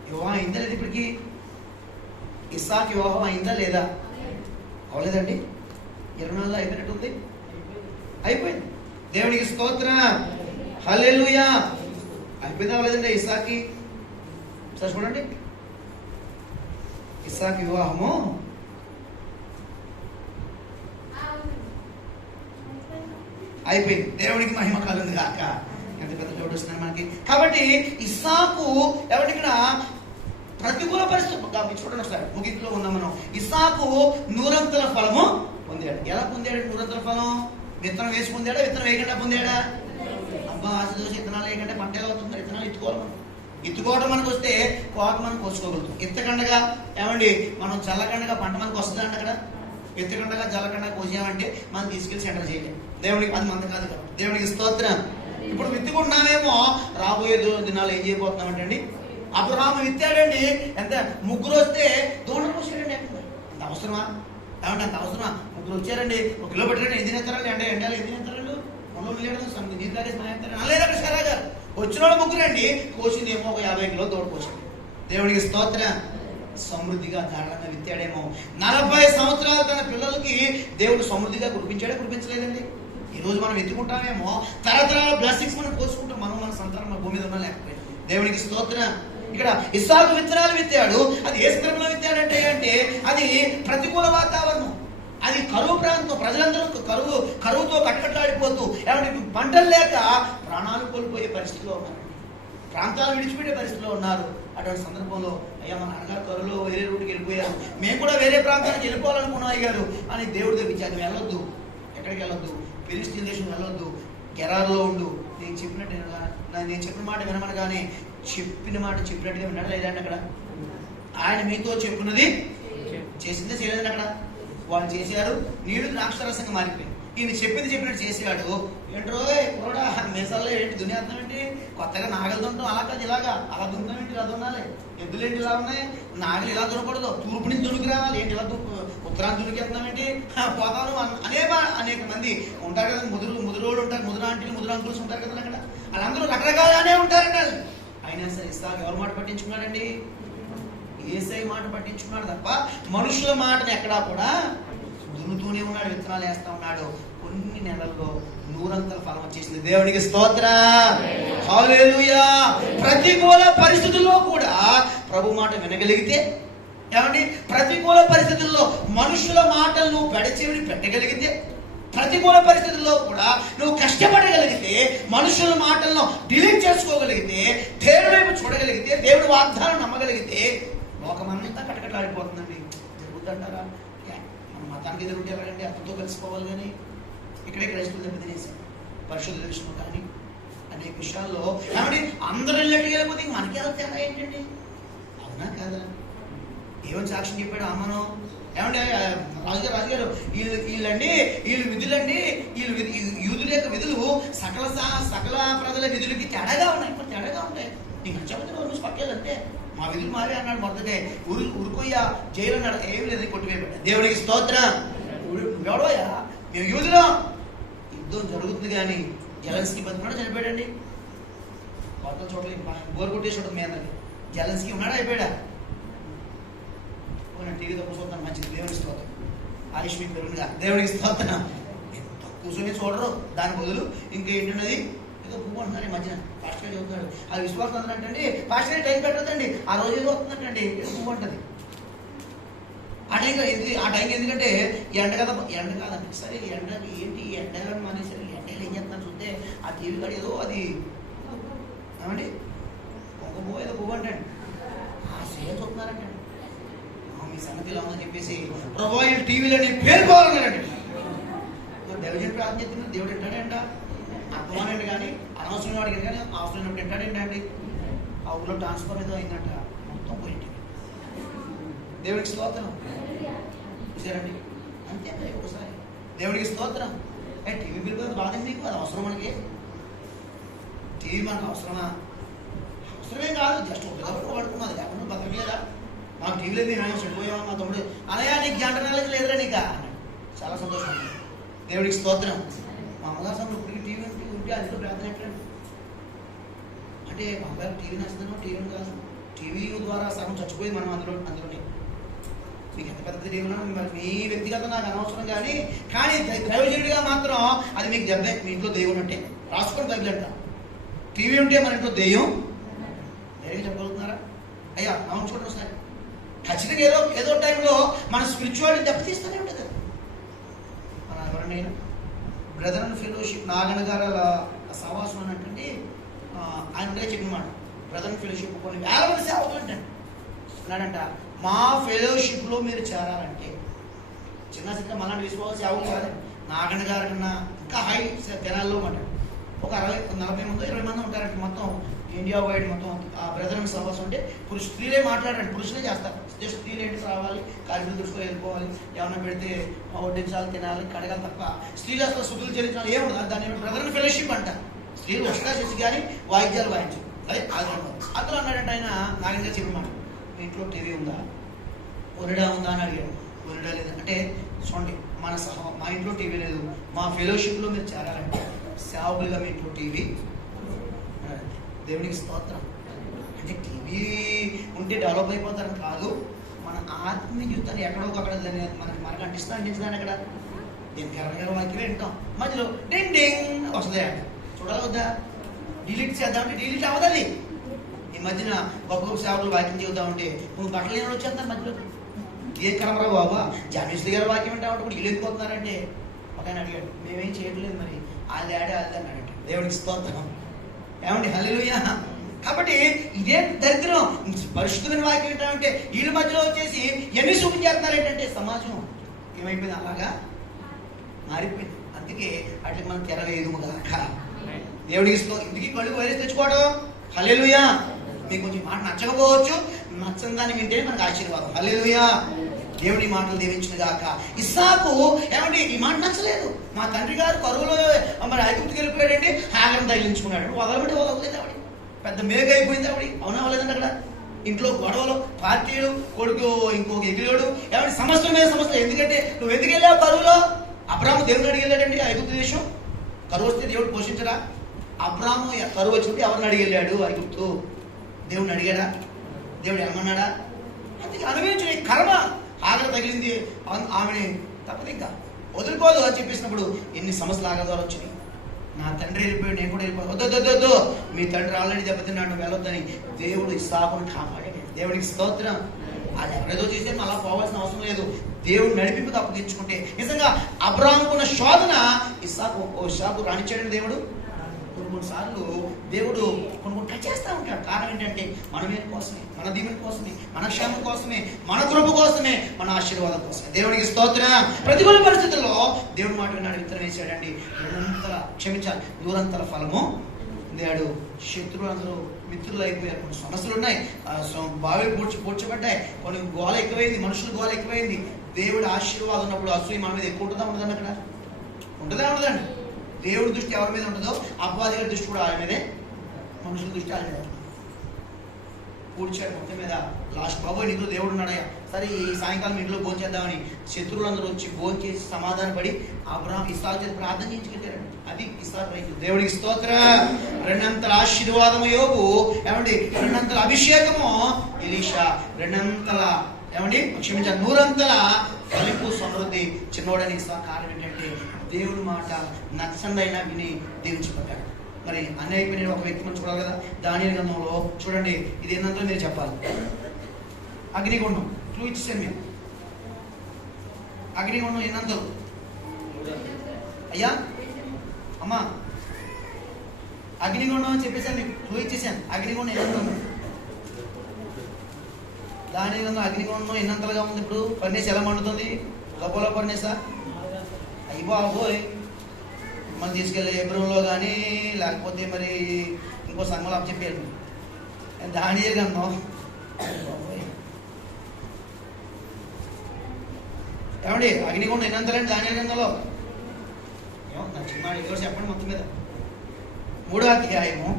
వివాహం అయిందా లేదు? ఇప్పటికి ఇస్సాకు వివాహం అయిందా లేదా? అవలేదండి. 24లో అయిపోయినట్టుంది. అయిపోయింది. దేవునికి స్తోత్రం. హల్లెలూయా. అయిపోయిందా అవలేదండి ఇస్సాకి? సరే చూడండి, ఇస్సాకు వివాహము అయిపోయింది. దేవునికి మహిమ కలుగును గాక. ఎంత పెద్ద చోటు వస్తున్నారు మనకి. కాబట్టి ఇస్సాకు ఎవరికి ఇక్కడ ప్రతికూల పరిస్థితి చూడండి ఒకసారి, ముగింపులో ఉన్నాం మనం. ఇస్సాకు 100 ఫలము పొందాడు. ఎలా పొందాడు 100 ఫలం? విత్తనం వేసి పొందాడా, విత్తనం వేయకుండా పొందాడా? అబ్బా ఆశ దోష విత్తనాలు వేయకంటే పంట ఎలా అవుతుంది? విత్తనాలు ఎత్తుకోవాలి మనం. ఎత్తుకోవడం మనకు వస్తే కోత మనం కోసుకోగలుగుతాం. ఎత్తకండగా ఏమండి మనం చల్లకండగా పంట మనకు వస్తుందండి. అక్కడ ఎత్తకండగా జల్లకండగా కోసామంటే మనం తీసుకెళ్ళి సెంటర్ చేయలేం. దేవుడికి అది మంద కాదు కాబట్టి దేవుడికి స్తోత్రం. ఇప్పుడు విత్తుకుంటున్నామేమో, రాబోయే దినాలు ఏం చేయబోతున్నామంటే అండి, అబ్రహాము విత్తాడండి. ఎంత ముగ్గురు వస్తే దూడ పోసాడండి. అంత అవసరమా? ఏమంటే అంత అవసరమా? ముగ్గురు వచ్చారండి, 1 కిలో పెట్టండి, ఎన్ని ఎత్తారండి అంటే ఎండాలి, ఎన్ని ఎత్తారండి, వచ్చిన వాళ్ళు ముగ్గురండి, కోసిందేమో ఒక 50 కిలోలు దూడ కోసండి. దేవుడికి స్తోత్రం. సమృద్ధిగా ధారాళంగా విత్తాడేమో. 40 సంవత్సరాలు తన పిల్లలకి దేవుడు సమృద్ధిగా కురిపించాడే, కురిపించలేదండి. ఈ రోజు మనం ఎత్తుకుంటామేమో, తరతరాల బ్లెస్సింగ్స్ మనం కోసుకుంటాం. మనం మన సంతానం మన భూమి మీద ఉన్నా లేకపోయింది. దేవునికి స్తోత్రం. ఇక్కడ ఇస్సాకు విత్తనాలు విత్తాడు. అది ఏ స్థలంలో విత్తాడంటే అంటే అది ప్రతికూల వాతావరణం, అది కరువు ప్రాంతం. ప్రజలందరూ కరువుతో కట్టకట్లాడిపోతూ ఏమంటే పంటలు లేక ప్రాణాలు కోల్పోయే పరిస్థితిలో ఉన్నారు. ప్రాంతాలు విడిచిపెట్టే పరిస్థితిలో ఉన్నారు. అటువంటి సందర్భంలో అయ్యా మా నాన్నగారు కరువులో వేరే రూట్కి వెళ్ళిపోయారు, మేము కూడా వేరే ప్రాంతానికి వెళ్ళిపోవాలనుకున్నాం అయ్యారు అని దేవుడి దగ్గర అది వెళ్ళొద్దు. ఎక్కడికి వెళ్ళొద్దు? ఫిలిష్తీన్ దేశం వెళ్ళొద్దు, గెరార్లో ఉండు. నేను చెప్పిన మాట వినమని కానీ చెప్పిన మాట చెప్పినట్టుగా విన్నాడు లేదండి. అక్కడ ఆయన మీతో చెప్పినది చేసిందే చేయలేదండి. అక్కడ వాళ్ళు చేశారు, నీళ్లు ద్రాక్షరసంగా మారిపోయింది. ఈయన చెప్పింది చెప్పినట్టు చేసాడు. ఏంటో కూడా మీసాల్లో ఏంటి దునియార్థం ఏంటి, కొత్తగా నాగలు దుంటాం అలా కాదు ఇలాగా, అలా దుంటాం ఏంటి ఇలా దున్నాలి, ఎద్దులు ఏంటి ఇలా ఉన్నాయి, నాగలు ఇలా దునకూడదు, తూర్పు నుంచి దునికి రావాలి, ఏంటి ఇలా ఉత్తరాన్ని దునికి వెళ్తాం ఏంటి, పోతాను అనేక మంది ఉంటారు కదా. ముదురోళ్ళు ఉంటారు, ముదురాంటీలు ముదురాంకుల్స్ ఉంటారు కదా అక్కడ. వాళ్ళందరూ రకరకాలనే ఉంటారండి. అయినా సరే ఇస్సాకు ఎవరి మాట పట్టించుకున్నాడండి? యేసయ్య మాట పట్టించుకున్నాడు తప్ప మనుషుల మాటను ఎక్కడా కూడా దున్నుతూనే ఉన్నాడు, విత్తనాలు వేస్తా ఉన్నాడు. కొన్ని నెలల్లో 100 ఫలం వచ్చేసింది. దేవునికి స్తోత్రం. హల్లెలూయా. ప్రతికూల పరిస్థితుల్లో కూడా ప్రభు మాట వినగలిగితే, ఏమండి ప్రతికూల పరిస్థితుల్లో మనుషుల మాటలు నువ్వు పెడచెవిని పెట్టగలిగితే, ప్రతికూల పరిస్థితుల్లో కూడా నువ్వు కష్టపడగలిగితే, మనుషుల మాటలను డిలీట్ చేసుకోగలిగితే, దేవుడి వైపు చూడగలిగితే, దేవుడి వాగ్దానం నమ్మగలిగితే, లోకమంతా కటకట్లాడిపోతుందండి. జరుగుతుంటారా? మన మతానికి ఎదురుంటే ఎలాగండి? అతనితో కలిసిపోవాలి. కానీ ఇక్కడే క్రైస్తవులు దెబ్బతినేసాం. పరిశుద్ధ విషయంలో కానీ అనేక విషయాల్లో ఏమండి అందరూ వెళ్ళినట్టు వెళ్ళిపోతే మనకి ఎలా తేడా ఏంటండి? అవునా కాదా? ఏమని సాక్ష్యం చెప్పాడు అమ్మను? ఏమంటే రాజుగారు వీళ్ళండి వీళ్ళు విధులండి యూదుల యొక్క విధులు సకల ప్రజల విధులకి తేడాగా ఉన్నాయి. ఇప్పుడు తేడాగా ఉంటాయి. నీకు నచ్చకపోతే రోజు పట్టలేదంటే మా విధులు మారే అన్నాడు. మొదటే ఉరుకోయ్యా జైలు అన్నాడు. ఏమి లేదు, కొట్టివేయబడ్డా. దేవుడికి స్తోత్రం. ఎవడోయా మేము యూదులో యుద్ధం జరుగుతుంది కానీ జెలెన్స్కీ బతుకున్నాడు, చనిపోయాడండి. కొత్త చోట్ల బోర్ కొట్టేసి ఉంటుంది మీ అందరికి. జెలెన్స్కీ ఉన్నాడా, అయిపోయాడా? టీవీతో కూర్చోతాను, మంచిది. దేవుడికి స్తోత్రం. ఆయుష్ మీకు పెరుగుగా. దేవుడికి స్తోత్రం. కూర్చొని చూడరు, దాని బదులు ఇంకేంటన్నది ఏదో పువ్వు అంటున్నారు. ఈ మధ్యన పాస్టర్ చెబుతున్నాడు, అది విశ్వాసం అందంటండి. పాస్టర్ టైం పెట్టదండి, ఆ రోజు ఏదో వస్తుందంటండి, ఏదో పువ్వు అంటుంది. ఆ టైంకి ఎందుకంటే ఎండ కదా, ఎండ కాదండి. సరే ఎండ ఏంటి, ఎండ కానీ సరే ఎండలు ఏం చేస్తున్నాను చూస్తే ఆ టీవీ కాడ ఏదో అది ఏమండి ఒక పువ్వు ఏదో పువ్వు అంటండి. ఆ సేల్ చూస్తున్నారంటండి. మీ సంగతి ఇలా ఉందని చెప్పేసి ప్రభు టీవీలో పేరుకోవాలన్నారండి. దైవజన్ ప్రార్థన చేస్తున్నారు, దేవుడు వింటాడంట. అర్థమానండి కానీ అనవసరం వాడికి కానీ అవసరం వింటాడండి. ఆ ఊళ్ళో ట్రాన్స్ఫర్ ఏదో అయిందంట, మొత్తం పోయింది. దేవుడికి స్తోత్రం. చూసారండి, అంతే ఒకసారి. దేవుడికి స్తోత్రం. టీవీ బిల్ బాధ మీకు, అది అవసరం మనకి? టీవీ మనకు అవసరమా? అవసరమే కాదు, జస్ట్ ఒకటి పడుకున్నది, లేకుండా బతకలేదా? మాకు టీవీలో మేము చెడిపోయామా? మా తమ్ముడు అనయా నీకు జనరల్ లేదురా నీకు అన్నాడు. చాలా సంతోషం. దేవుడికి స్తోత్రం. మా అమ్మగారు సమయంలో ఇప్పటికీ టీవీ ఉంటే అందులో ప్రార్థన ఎక్కడండి అంటే మా అమ్మగారు టీవీ నచ్చుతాను, టీవీని కాదు, టీవీ ద్వారా సగం చచ్చిపోయి మనం అందులోనే. మీకు ఎంత పెద్ద టీవీ ఉన్నా మరి మీ వ్యక్తిగత నాకు అనవసరం కానీ దైవజనుడిగా మాత్రం అది మీకు దెబ్బ. మీ ఇంట్లో దేవుడు అంటే రాసుకోండి బైబిల్ అంట. టీవీ ఉంటే మన ఇంట్లో దెయ్యం ధైర్యం చెప్పగలుగుతున్నారా? అయ్యా అవును చూడండి ఒకసారి. ఖచ్చితంగా ఏదో టైంలో మన స్పిరిచువాలిటీ దెబ్బతీస్తూనే ఉంటుంది. మన ఎవరైనా బ్రదర్ అండ్ ఫెలోషిప్ నాగన్న గారు సహవాసం అని అంటే ఆయన చెప్పినమాట. బ్రదర్ అండ్ ఫెలోషిప్ కొన్ని వేల మంది సేవకులు అంటే అన్నాడంట, మా ఫెలోషిప్లో మీరు చేరాలంటే చిన్న మలాంటి విశ్వాస సేవకులు కాదు, నాగన్న గారి కన్నా ఇంకా హై జనాల్లో మాట ఒక 40 మంది 20 మంది ఉంటారంటే మొత్తం ఇండియా వైడ్ మొత్తం ఆ బ్రదర్ అండ్ సహవాసం అంటే స్త్రీలే మాట్లాడండి, పురుషులే చేస్తారు. జస్ట్ స్త్రీలు ఏంటి రావాలి, కార్మికులు దృష్టిలో వెళ్ళిపోవాలి, ఏమైనా పెడితే వడ్డించాలి, తినాలి, కడగాలి తప్ప స్త్రీలు అసలు శుద్ధులు చెల్లించాలి ఏముండదు. దాన్ని బ్రదర్ అండ్ ఫెలోషిప్ అంట. స్త్రీలు వస్తా చేసి కానీ వాయిద్యాలు వాయించు అదే ఆగ్రహం. అందులో అన్నాడంటే ఆయన నాగంగా చెప్పమాట, మీ ఇంట్లో టీవీ ఉందా, కొనిడా ఉందా అని అడిగాడు. కొనిడా లేదు అంటే చూడండి, మా ఇంట్లో టీవీ లేదు, మా ఫెలోషిప్లో మీరు చేరాలంటే సేవకులుగా మీ ఇంట్లో టీవీ. దేవునికి స్తోత్రం. అంటే టీవీ ఉంటే డెవలప్ అయిపోతారని కాదు, మన ఆత్మీయ జీవితాన్ని ఎక్కడోకక్కడ మనకు అంటించడానికి అక్కడ దీనికి కరెక్ట్గా వాక్యమే వింటాం, మధ్యలో డింగ్ డింగ్ వస్తుంది. చూడాలి వద్దా? డిలీట్ చేద్దామంటే డిలీట్ అవ్వదు. ఈ మధ్యన గొప్ప గొప్ప సేవకులు వాక్యం చెబుతామంటే నువ్వు బట్టలు ఏమైనా వచ్చేస్తాను మధ్యలో. ఏ కరమరావు బాబా జామేశ్వరి గారు వాక్యం వింటామంటే ఇప్పుడు వీళ్ళు వెళ్ళిపోతున్నారంటే ఒక ఆయన అడిగాడు, మేమేం చేయట్లేదు మరి వాళ్ళ డాడీ వాళ్ళని. దేవుడికి స్తోత్రం. ఏమండి హల్లెలూయా. కాబట్టి ఇదే దరిద్రం. పరిశుద్ధమైన వాక్యం ఏంటంటే వీళ్ళ మధ్యలో వచ్చేసి ఎన్ని చూపించేస్తున్నారు ఏంటంటే సమాజం ఏమైపోయింది, అలాగా మారిపోయింది. అందుకే అట్లా మనం తెరవేయదు కాక. దేవుడికి ఇంటికి కళ్ళు వైరస్ తెచ్చుకోవడం. హల్లెలూయా. మీకు కొంచెం మాట నచ్చకపోవచ్చు, నచ్చని దాన్ని వింటే మనకు ఆశీర్వాదం. హల్లెలూయా. దేవుడి మాటలు దీవించిన గాక. ఇస్సాకు ఏమంటే ఈ మాట నచ్చలేదు. మా తండ్రి గారు కరువులో మరి ఐగుప్తుకి వెళ్ళిపోయాడండి, హాగర్ని తగిలించుకున్నాడు. వదలబడి వదలలేదు ఆవిడ, పెద్ద మేఘ అయిపోయింది ఆవిడ. అవునా అవ్వలేదండి? అక్కడ ఇంట్లో గొడవలు, పార్టీలు, కొడుకు ఇంకొక ఎగిరియోడు, ఏమంటే సమస్య మీద సమస్య. ఎందుకంటే నువ్వు ఎందుకు వెళ్ళావు కరువులో? అబ్రాము దేవుని అడిగి వెళ్ళాడండి. ఐగుప్తు దేశం కరువు వస్తే దేవుడు పోషించరా? అబ్రాము కరువు వచ్చినప్పుడు ఎవరిని అడిగి వెళ్ళాడు? ఐగుప్తు. దేవుడిని అడిగాడా? దేవుడు ఏమన్నాడా? అందుకే అనుభవించిన కర్మ ఆగర తగిలింది ఆమెని తప్పదు, ఇంకా వదిలిపోదు అని చెప్పేసినప్పుడు ఎన్ని సమస్యలు ఆగర ద్వారా వచ్చినాయి. నా తండ్రి వెళ్ళిపోయి నేను కూడా వెళ్ళిపోయి వద్దు, మీ తండ్రి ఆల్రెడీ దెబ్బతిన్నాడు వెళ్ళొద్దని దేవుడు ఇస్సాకును కాపాడాడు. దేవుడికి స్తోత్రం. అది ఎవరేదో చేస్తే అలా పోవాల్సిన అవసరం లేదు. దేవుడు నడిపింపు తప్పగించుకుంటే నిజంగా అబ్రాహాముకున్న శోధన ఇస్సాకు రాణించాడని దేవుడు కొన్ని సార్లు దేవుడు కొన్ని టచ్ చేస్తూ ఉంటాడు. కారణం ఏంటంటే మన మీద కోసమే, మన దీవెన కోసమే, మన క్షేమం కోసమే, మన కృప కోసమే, మన ఆశీర్వాదం కోసమే. దేవుడికి స్తోత్రం. ప్రతికూల పరిస్థితుల్లో దేవుడు మాట విన్నాడు, విత్తనం వేసాడండి. క్షమించాలి, 100 ఫలము దేడు శత్రువులు అందరూ మిత్రులు అయిపోయారు. కొన్ని సమస్యలు ఉన్నాయి, బావిలు పూడ్చబడ్డాయి, కొన్ని గోల ఎక్కువైంది, మనుషుల గోల ఎక్కువైంది. దేవుడి ఆశీర్వాదం ఉన్నప్పుడు అసూయ మన మీద ఎక్కువ ఉంటుందా ఉండదండి? అక్కడ ఉంటుందా ఉండదండి? దేవుడి దృష్టి ఎవరి మీద ఉంటుందో అపవాది గారి దృష్టి కూడా ఆయన మీదే, మనుషుల దృష్టి ఆయన మీద పూడ్చాడు మొత్తం మీద. లాస్ట్ బాబోయ్ నీతో దేవుడు ఉన్నాడయ్యా, సరే ఈ సాయంకాలం ఇంట్లో భోజనం చేద్దామని శత్రువులందరూ వచ్చి భోజనం చేసి సమాధాన పడి అబ్రహాం ఇస్సాకు చేసి ప్రార్థన చేయించుకెళ్ళాడు. అది ఇస్సాకు రైతు. దేవుడికి స్తోత్ర. రెండంతల ఆశీర్వాదము యోబు, ఏమండి రెండంతల అభిషేకము ఎలీషా, రెండంతల ఏమండి క్షమించాలి 100 ఫలింపు సమృద్ధి చిన్నోడని ఇస్సాకు. కారణం ఏంటంటే దేవుడి మాట నచ్చందైనా విని దీవించబడ్డాడు. మరి అన్నీ అయిపోయిన ఒక వ్యక్తి మనం చూడాలి కదా. దానియేలు గ్రంథంలో చూడండి, ఇది ఏంటంటే మీరు చెప్పాలి. అగ్నిగుండం క్లూ ఇచ్చేసాను మేము. అగ్నిగుండం ఎన్నంతో అయ్యా అమ్మా, అగ్నిగుండం అని చెప్పేసాను మీకు, క్లూ ఇచ్చేసాను. అగ్నిగుండం ఎన్నంత? దానియేలు గ్రంథం అగ్నిగుండం ఎన్నంతలుగా ఉంది. ఇప్పుడు ఫర్నేస్ ఎలా మండుతుంది? లోపల ఫర్నేసా? అయ్యి బాబోయ్, మనం తీసుకెళ్ళి ఎబ్రోన్లో కానీ లేకపోతే మరి ఇంకో సంఘంలో అప్పచెప్పారు. దానియేలు గ్రంథం ఏమండి అగ్నిగుండం ఎన్నంతలండి దానియేలు గ్రంథంలో? ఏమో నా చిన్న ఎవరు చెప్పండి మొత్తం మీద. 3వ అధ్యాయము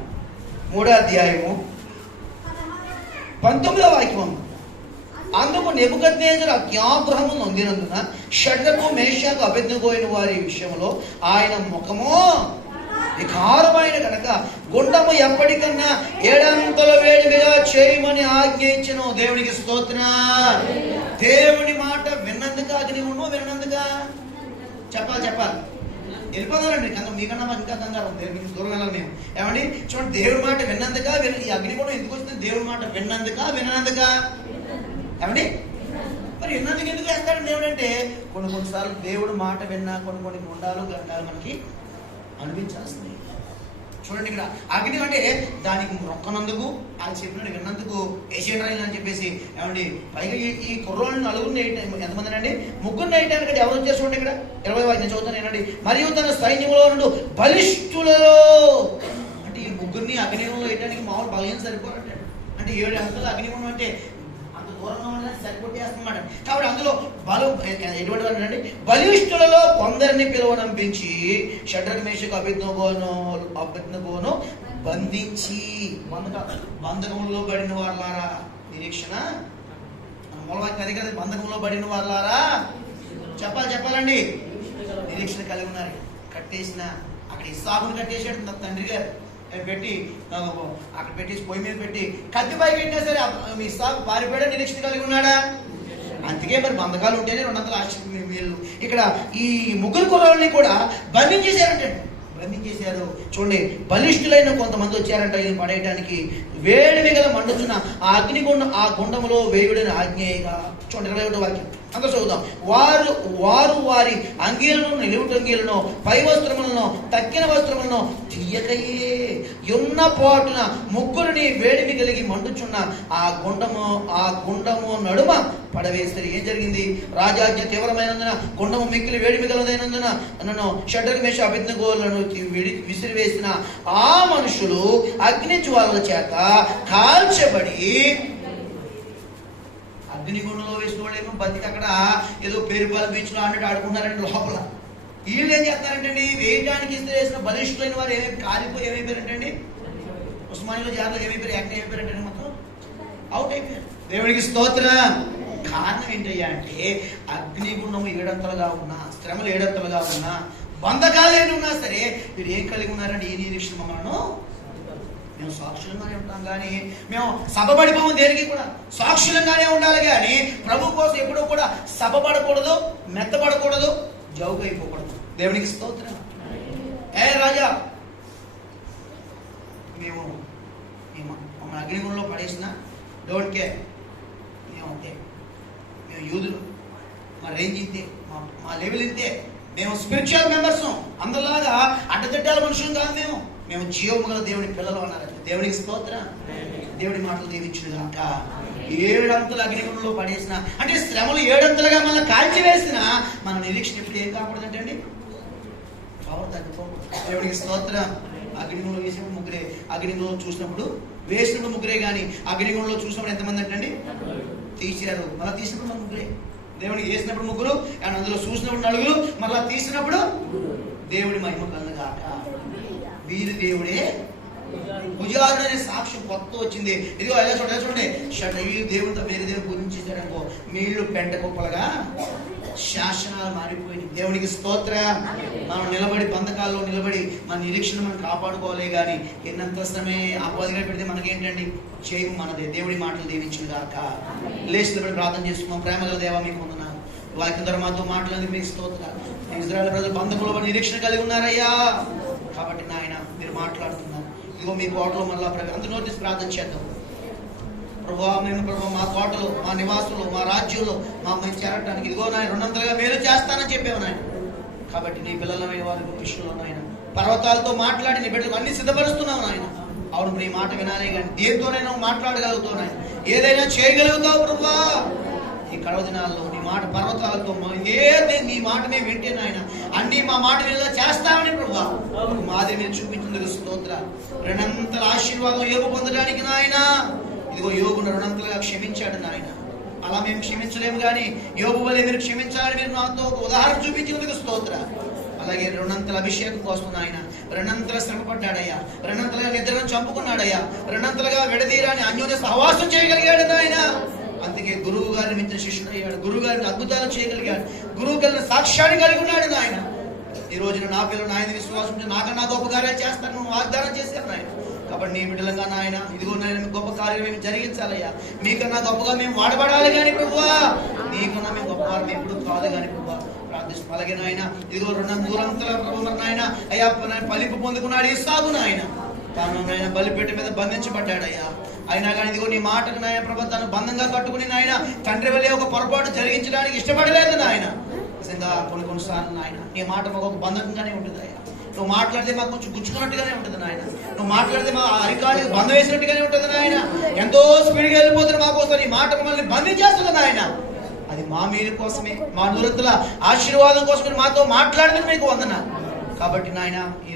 19వ వాక్యం. అందుకు నెబుకద్నెజరు అత్యాగ్రహము నొందినందున షడ్రకు మేషాకు అబేద్నెగోయైన వారి విషయంలో ఆయన ముఖము వికారమైన కనుక గుండము ఎప్పటికన్నా 7 వేడిగా చేయమని ఆజ్ఞ ఇచ్చెను. దేవునికి స్తోత్రం. దేవుని మాట విన్నందుక అగ్నిగుండం, విన్నందుక చెప్పాలి వెళ్ళిపోదానండి. మీకన్నా మాకు ఇంకా కంగారు ఉంది, మీకు దూరం వెళ్ళాలి మేము. ఏమండి చూడండి, దేవుడి మాట విన్నందుక ఈ అగ్నిగుండం ఎందుకు వస్తుంది? దేవుడి మాట విన్నందుక ఏమండి మరి విన్నందుకు ఎందుకు వేస్తాడు దేవుడు అంటే, కొన్నిసార్లు దేవుడు మాట విన్నా కొన్ని గుండాలు గండాలు మనకి అనిపించాల్సింది. చూడండి ఇక్కడ అగ్ని అంటే దానికి మొక్కనందుకు, ఆయన చెప్పినట్టు విన్నందుకు ఏషియన్ రైలు అని చెప్పేసి. ఏమండి పైగా ఈ కుర్రోళ్ళని 4 ఎంతమంది అండి? 3 వేయటానికి ఎవరు వచ్చారు చూడండి ఇక్కడ 20వ వాక్యం చదువుతాను ఏనండి. మరియు తన సైన్యంలో నుండి బలిష్ఠులలో, అంటే ఈ 3 అగ్నిగుండంలో వేయడానికి మామూలు బలహీన సరిపోరంటే, అంటే 7 అంతలు అగ్నిగుండం అంటే దూరంగా ఉండాలని సరికొట్టేస్తున్నమాట. కాబట్టి అందులో బలం ఎటువంటి వాళ్ళు అంటే బలిష్ఠులలో కొందరిని పిలువనంపించి షడ్రకు మేషకు అబేద్నెగోను బంధించి బంధకంలో పడిన వాళ్ళారా, నిరీక్షణ మూలవాక్యం అది కదా, బంధకంలో పడిన వాళ్ళారా చెప్పాలండి, నిరీక్షణ కలిగి ఉన్నారు. కట్టేసిన అక్కడ ఇస్సాకును కట్టేసాడు తండ్రి గారు పెట్టి, అక్కడ పెట్టేసి పొయ్యి మీద పెట్టి కత్తిపై పెట్టినా సరే మీ ఇస్సాకు పారిపోయాడా, నిరీక్షణ కలిగి ఉన్నాడా? అందుకే మరి బంధకాలు ఉంటేనే 200 ఆశ్చర్యం వీళ్ళు. ఇక్కడ ఈ 3 కుర్రాళ్ళని కూడా బంధించేశారంటే, బంధించేశారు. చూడండి, బలిష్ఠులైన కొంతమంది వచ్చారంట ఈయన పడేయడానికి. వేడి మిగల మండుతున్న ఆ అగ్నిగుండం ఆ గుండములో వేయుడని ఆజ్ఞేయగా. చూడండి 21వ వాక్యం అందరూ చదువుదాం. వారు వారి అంగీలను, నిలువుటంగీలను, పై వస్త్రములను, తక్కిన వస్త్రములను తీయకయే ఉన్న పాటున 3 వేడిమి కలిగి మండుచున్న ఆ గుండము నడుమ పడవేస్తారు. ఏం జరిగింది? రాజాజ్ఞ తీవ్రమైనందున గుండము మిక్కిలి వేడిమి గలదైనందున నన్ను షడ్రకు మేషకు అబేద్నెగోలను విసిరివేసిన ఆ మనుషులు అగ్ని జ్వాలల చేత కాల్చబడి, అగ్నిగుండంలో వేసిన వాళ్ళేమో బతికి అక్కడ ఏదో పేరుపాల బీచ్లో అన్నట్టు ఆడుకున్నారంటే లోపల. వీళ్ళు ఏం చేస్తారంటండి, వేయడానికి ఇస్తే వేసిన బలిష్ఠులైన వారు కాలిపోయి ఏమైపోయారంటండి, ఉస్మానియాలో జాతరలో ఏమైపోయారంటే మొత్తం అవుట్ అయిపోయారు. దేవుడికి స్తోత్రం. కారణం ఏంటయ్యా అంటే అగ్నిగుండము 7 ఉన్నా, శ్రమలు 7 ఉన్నా, బంధకాలు ఏమి ఉన్నా సరే మీరు ఏం కలిగి ఉన్నారంటే ఈ నిరీక్షణ మమ్మల్ని మేము సాక్షులంగానే ఉంటాం. కానీ మేము సభపడిపోము, దేనికి కూడా సాక్షులంగానే ఉండాలి. కానీ ప్రభు కోసం ఎప్పుడూ కూడా సభపడకూడదు, మెత్తపడకూడదు, జౌగు అయిపోకూడదు. దేవునికి స్తోత్రం. రాజా మేము మమ్మల్ని అగ్నిగుండంలో పడేసిన డోంట్ కేర్, మేము అంతే, మేము యూదులు, మా రేంజ్ ఇంతే, మా లెవెల్ ఇంతే, మేము స్పిరిచువల్ మెంబర్స్, అందరిలాగా అడ్డదిడ్డాల మనుషులు కాదు, మేము జీవము గల దేవుని పిల్లలు అన్నారు. దేవునికి స్తోత్రం. దేవుడి మాటలు దీవించును గాక. 7 అంతలు అగ్నిగుండంలో పడేసిన అంటే శ్రమలు 7 అంతలుగా మనల్ని కాల్చివేసిన మన నిరీక్షణ ఇప్పుడు ఏం కాకూడదంటండి, పవర్ తగ్గిపోకూడదు. దేవుడికి స్తోత్రం. అగ్నిగుండంలో వేసినప్పుడు ముగ్గురే, అగ్నిగుండంలో చూసినప్పుడు వేసినప్పుడు ముగ్గురే, కానీ అగ్నిగుండంలో చూసినప్పుడు ఎంతమంది అంటండి? తీశారు. మళ్ళీ తీసినప్పుడు మన ముగ్గురే. దేవుడికి వేసినప్పుడు ముగ్గురు, అండ్ అందులో చూసినప్పుడు నలుగురు, మళ్ళా తీసినప్పుడు దేవుడి మహిమ కలుగాక. వీరి దేవుడే భుజారుడు అనే సాక్ష్యం కొత్త వచ్చింది. ఇదిగో ఎలా చూడండి, వీరు దేవుడితో వేరే దేవుడు పూజించేశారనుకో, నీళ్లు పెంట కుప్పలుగా శాసనాలు మారిపోయినాయి. దేవునికి స్తోత్ర. మనం నిలబడి బంధకాల్లో నిలబడి మన నిరీక్షణ మనం కాపాడుకోవాలి, కానీ ఎన్నంతస్తమే అపవాదిగా పెడితే మనకేంటండి? చేయము మనదే. దేవుడి మాటలు దీవించిన గాక. లేచి నిలబడి ప్రార్థన చేసుకున్నాం. ప్రేమగల దేవా మీకు వందనాలు. వాక్యం ద్వారా మాతో మాట్లాడేందుకు మీకు స్తోత్ర. ఇశ్రాయేలు ప్రజలు బంధకులు నిరీక్షణ కలిగి ఉన్నారయ్యా. కాబట్టి నాయన మీరు మాట్లాడుతున్నారు. ఇదిగో మీ కోటలో మళ్ళా అందరూ నోటీస్ ప్రార్థన చేద్దాం. ప్రభువా, మేము ప్రభు మా కోటలో, మా నివాసులు, మా రాజ్యంలో మా మేము చేరటానికి ఇదిగో నాయన 200గా మేలు చేస్తానని చెప్పావు నాయన. కాబట్టి నీ పిల్లలమైన వారి విషయంలో నాయన పర్వతాలతో మాట్లాడి నీ బిడ్డలు అన్ని సిద్ధపరుస్తున్నావు నాయన. అవును, నీ మాట వినాలే, కానీ దేంతోనైనా మాట్లాడగలుగుతావు నాయన, ఏదైనా చేయగలుగుతావు ప్రభువా. ఈ కడవ దినాల్లో నీ మాట పర్వతాలతో ఏదే నీ మాట మేము వింటే నాయన అన్ని మా మాట మీద చేస్తామని ప్రభువా మాదిరి మీరు చూపించింది స్తోత్ర. రెండంతల ఆశీర్వాదం యోగు పొందడానికి నాయన ఇదిగో యోగును 200గా క్షమించాడు నాయన. అలా మేము క్షమించలేము, కానీ యోగు వల్లే మీరు క్షమించాలని మీరు నాతో ఒక ఉదాహరణ చూపించినందుకు స్తోత్ర. అలాగే 200ల అభిషేకం కోసం నాయన 200ల శ్రమ పడ్డాడయ్యా, 200లుగా నిద్రను చంపుకున్నాడయ్యా, 200లుగా విడదీరాని అన్యోన్య సహవాసం చేయగలిగాడు నాయన. అందుకే గురువు గారిని మించిన శిష్యుడు అయ్యాడు, గురువు గారిని అద్భుతాలు చేయగలిగాడు, గురువు గారిని సాక్ష్యాన్ని కలిగి ఉన్నాడు నాయన. ఈ రోజున నా పిల్లలు నాయన విశ్వాసం నాకన్నా గొప్ప కార్యాలు చేస్తాను నువ్వు వాగ్దానం చేశావు నాయన. కాబట్టి నీ బిడ్డలంగా నాయన ఇదిగో నాయన గొప్ప కార్యం మేము జరిగించాలయ్యా. మీకన్నా గొప్పగా మేము వాడబడాలి కానీ ప్రభువా, నీకన్నా మేము గొప్పవారు మేము ఎప్పుడు కాదు కానీ ప్రభువా ప్రార్థిస్తాం. అలాగే నాయన ఇదిగో 200 ప్రభు నాయన అయ్యా ఫలింపు పొందుకున్నాడు ఇస్సాకు నాయన. తాను నాయన బలిపీఠ మీద బంధించబడ్డాడయ్యా. అయినా కానీ ఇదిగో నీ మాటకు నాయన ప్రభు తను బంధంగా కట్టుకుని నాయన తండ్రి వల్లే ఒక పొరపాటు జరిగించడానికి ఇష్టపడలేదు నాయన. నిజంగా కొన్నిసార్లు నాయన నీ మాట మాకు ఒక బంధకంగానే ఉంటుంది అయ్యా. నువ్వు మాట్లాడితే మాకు కొంచెం గుచ్చుకున్నట్టుగానే ఉంటుంది నాయన. నువ్వు మాట్లాడితే మా అరికాళ్ళకి బంధం వేసినట్టుగానే ఉంటుంది నాయన. ఎంతో స్పీడ్గా వెళ్ళిపోతుంది మాకోసం. ఈ మాట మమ్మల్ని బంధించేస్తుంది నాయన. అది మా మీరు కోసమే, మా నిరంతర ఆశీర్వాదం కోసమే మాతో మాట్లాడితే మీకు వందనాలు. కాబట్టి నాయన ఈ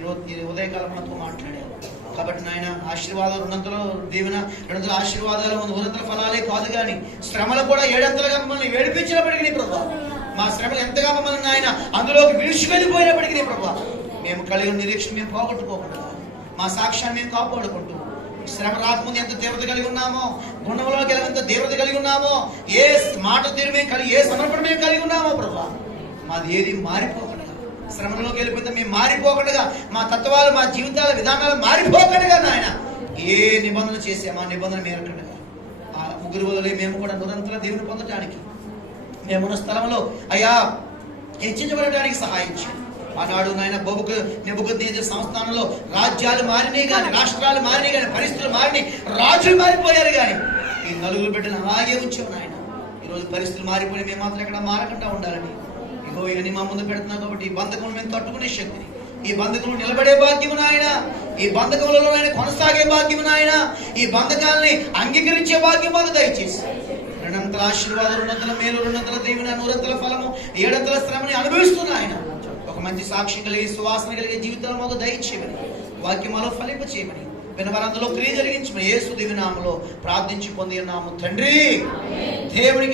ఉదయకాలం మాతో మాట్లాడారు. కాబట్టి నాయన ఆశీర్వాదం 200 దీవెన 200 ఆశీర్వాదాలు 200 ఫలాలే కాదు, కానీ శ్రమలు కూడా 700గా మమ్మల్ని వేడిపించినప్పటికీ ప్రభు మా శ్రమలు ఎంతగా మమ్మల్ని నాయన అందులోకి విడిచి వెళ్ళిపోయినప్పటికీ ప్రభు మేము కలిగిన నిరీక్షణ మేము పోగొట్టుకోకుండా మా సాక్ష్యాన్ని మేము కాపాడుకుంటూ శ్రమ రాకముందు ఎంత తీవ్రత కలిగి ఉన్నామో, గుణంలోకి ఎంత తీవ్రత కలిగి ఉన్నామో, ఏ మాట తీరు మేము కలిగి ఏ సమర్పణ మేము కలిగి ఉన్నామో ప్రభు మాది ఏది మారిపోకుండా, శ్రమలోకి వెళ్ళిపోతే మేము మారిపోకుండా, మా తత్వాలు మా జీవితాల విధానాలు మారిపోకుండా నాయన ఏ నిబంధన చేసామో ఆ నిబంధన మేరకుండా ఆ ముగ్గురు వదిలే మేము కూడా నిరంతర దేవుని పొందటానికి మేమున్న స్థలంలో అయ్యా హెచ్చించబడటానికి సహాయం చేయండి. ఆనాడు నాయన నెబుకద్నెజర్ సంస్థానంలో రాజ్యాలు మారినాయి కానీ, రాష్ట్రాలు మారినాయి కానీ, పరిస్థితులు మారినాయి, రాజులు మారిపోయారు కానీ ఈ నలుగురు బిడ్డలు అలాగే ఉంచావు నాయన. ఈరోజు పరిస్థితులు మారిపోయి మేము మాత్రం ఎక్కడ మారకుండా ఉండాలని ఇగో ఇవన్నీ మా ముందు పెడుతున్నాం. కాబట్టి ఈ బంధకం మేము తట్టుకునే శక్తిని, ఈ బంధకంలో నిలబడే భాగ్యము నాయన, ఈ బంధకములలో ఆయన కొనసాగే భాగ్యము నాయన, ఈ బంధకాలని అంగీకరించే భాగ్యం మాకు దయచేసి 200 ఆశీర్వాదం 200 మేలు 200 దీవెన 100 ఫలము 700 శ్రమని అనుభవిస్తున్నా ఆయన. ఒక మంచి సాక్షి కలిగి సువాసన కలిగే జీవితంలో మాకు దయచేయమని, వాక్యమాలో ఫలింప చేయమని, వినవారందరిలో క్రియ జరిగించమని యేసు దివ్య నామములో ప్రార్థించి పొంది ఉన్నాము తండ్రి. దేవునికి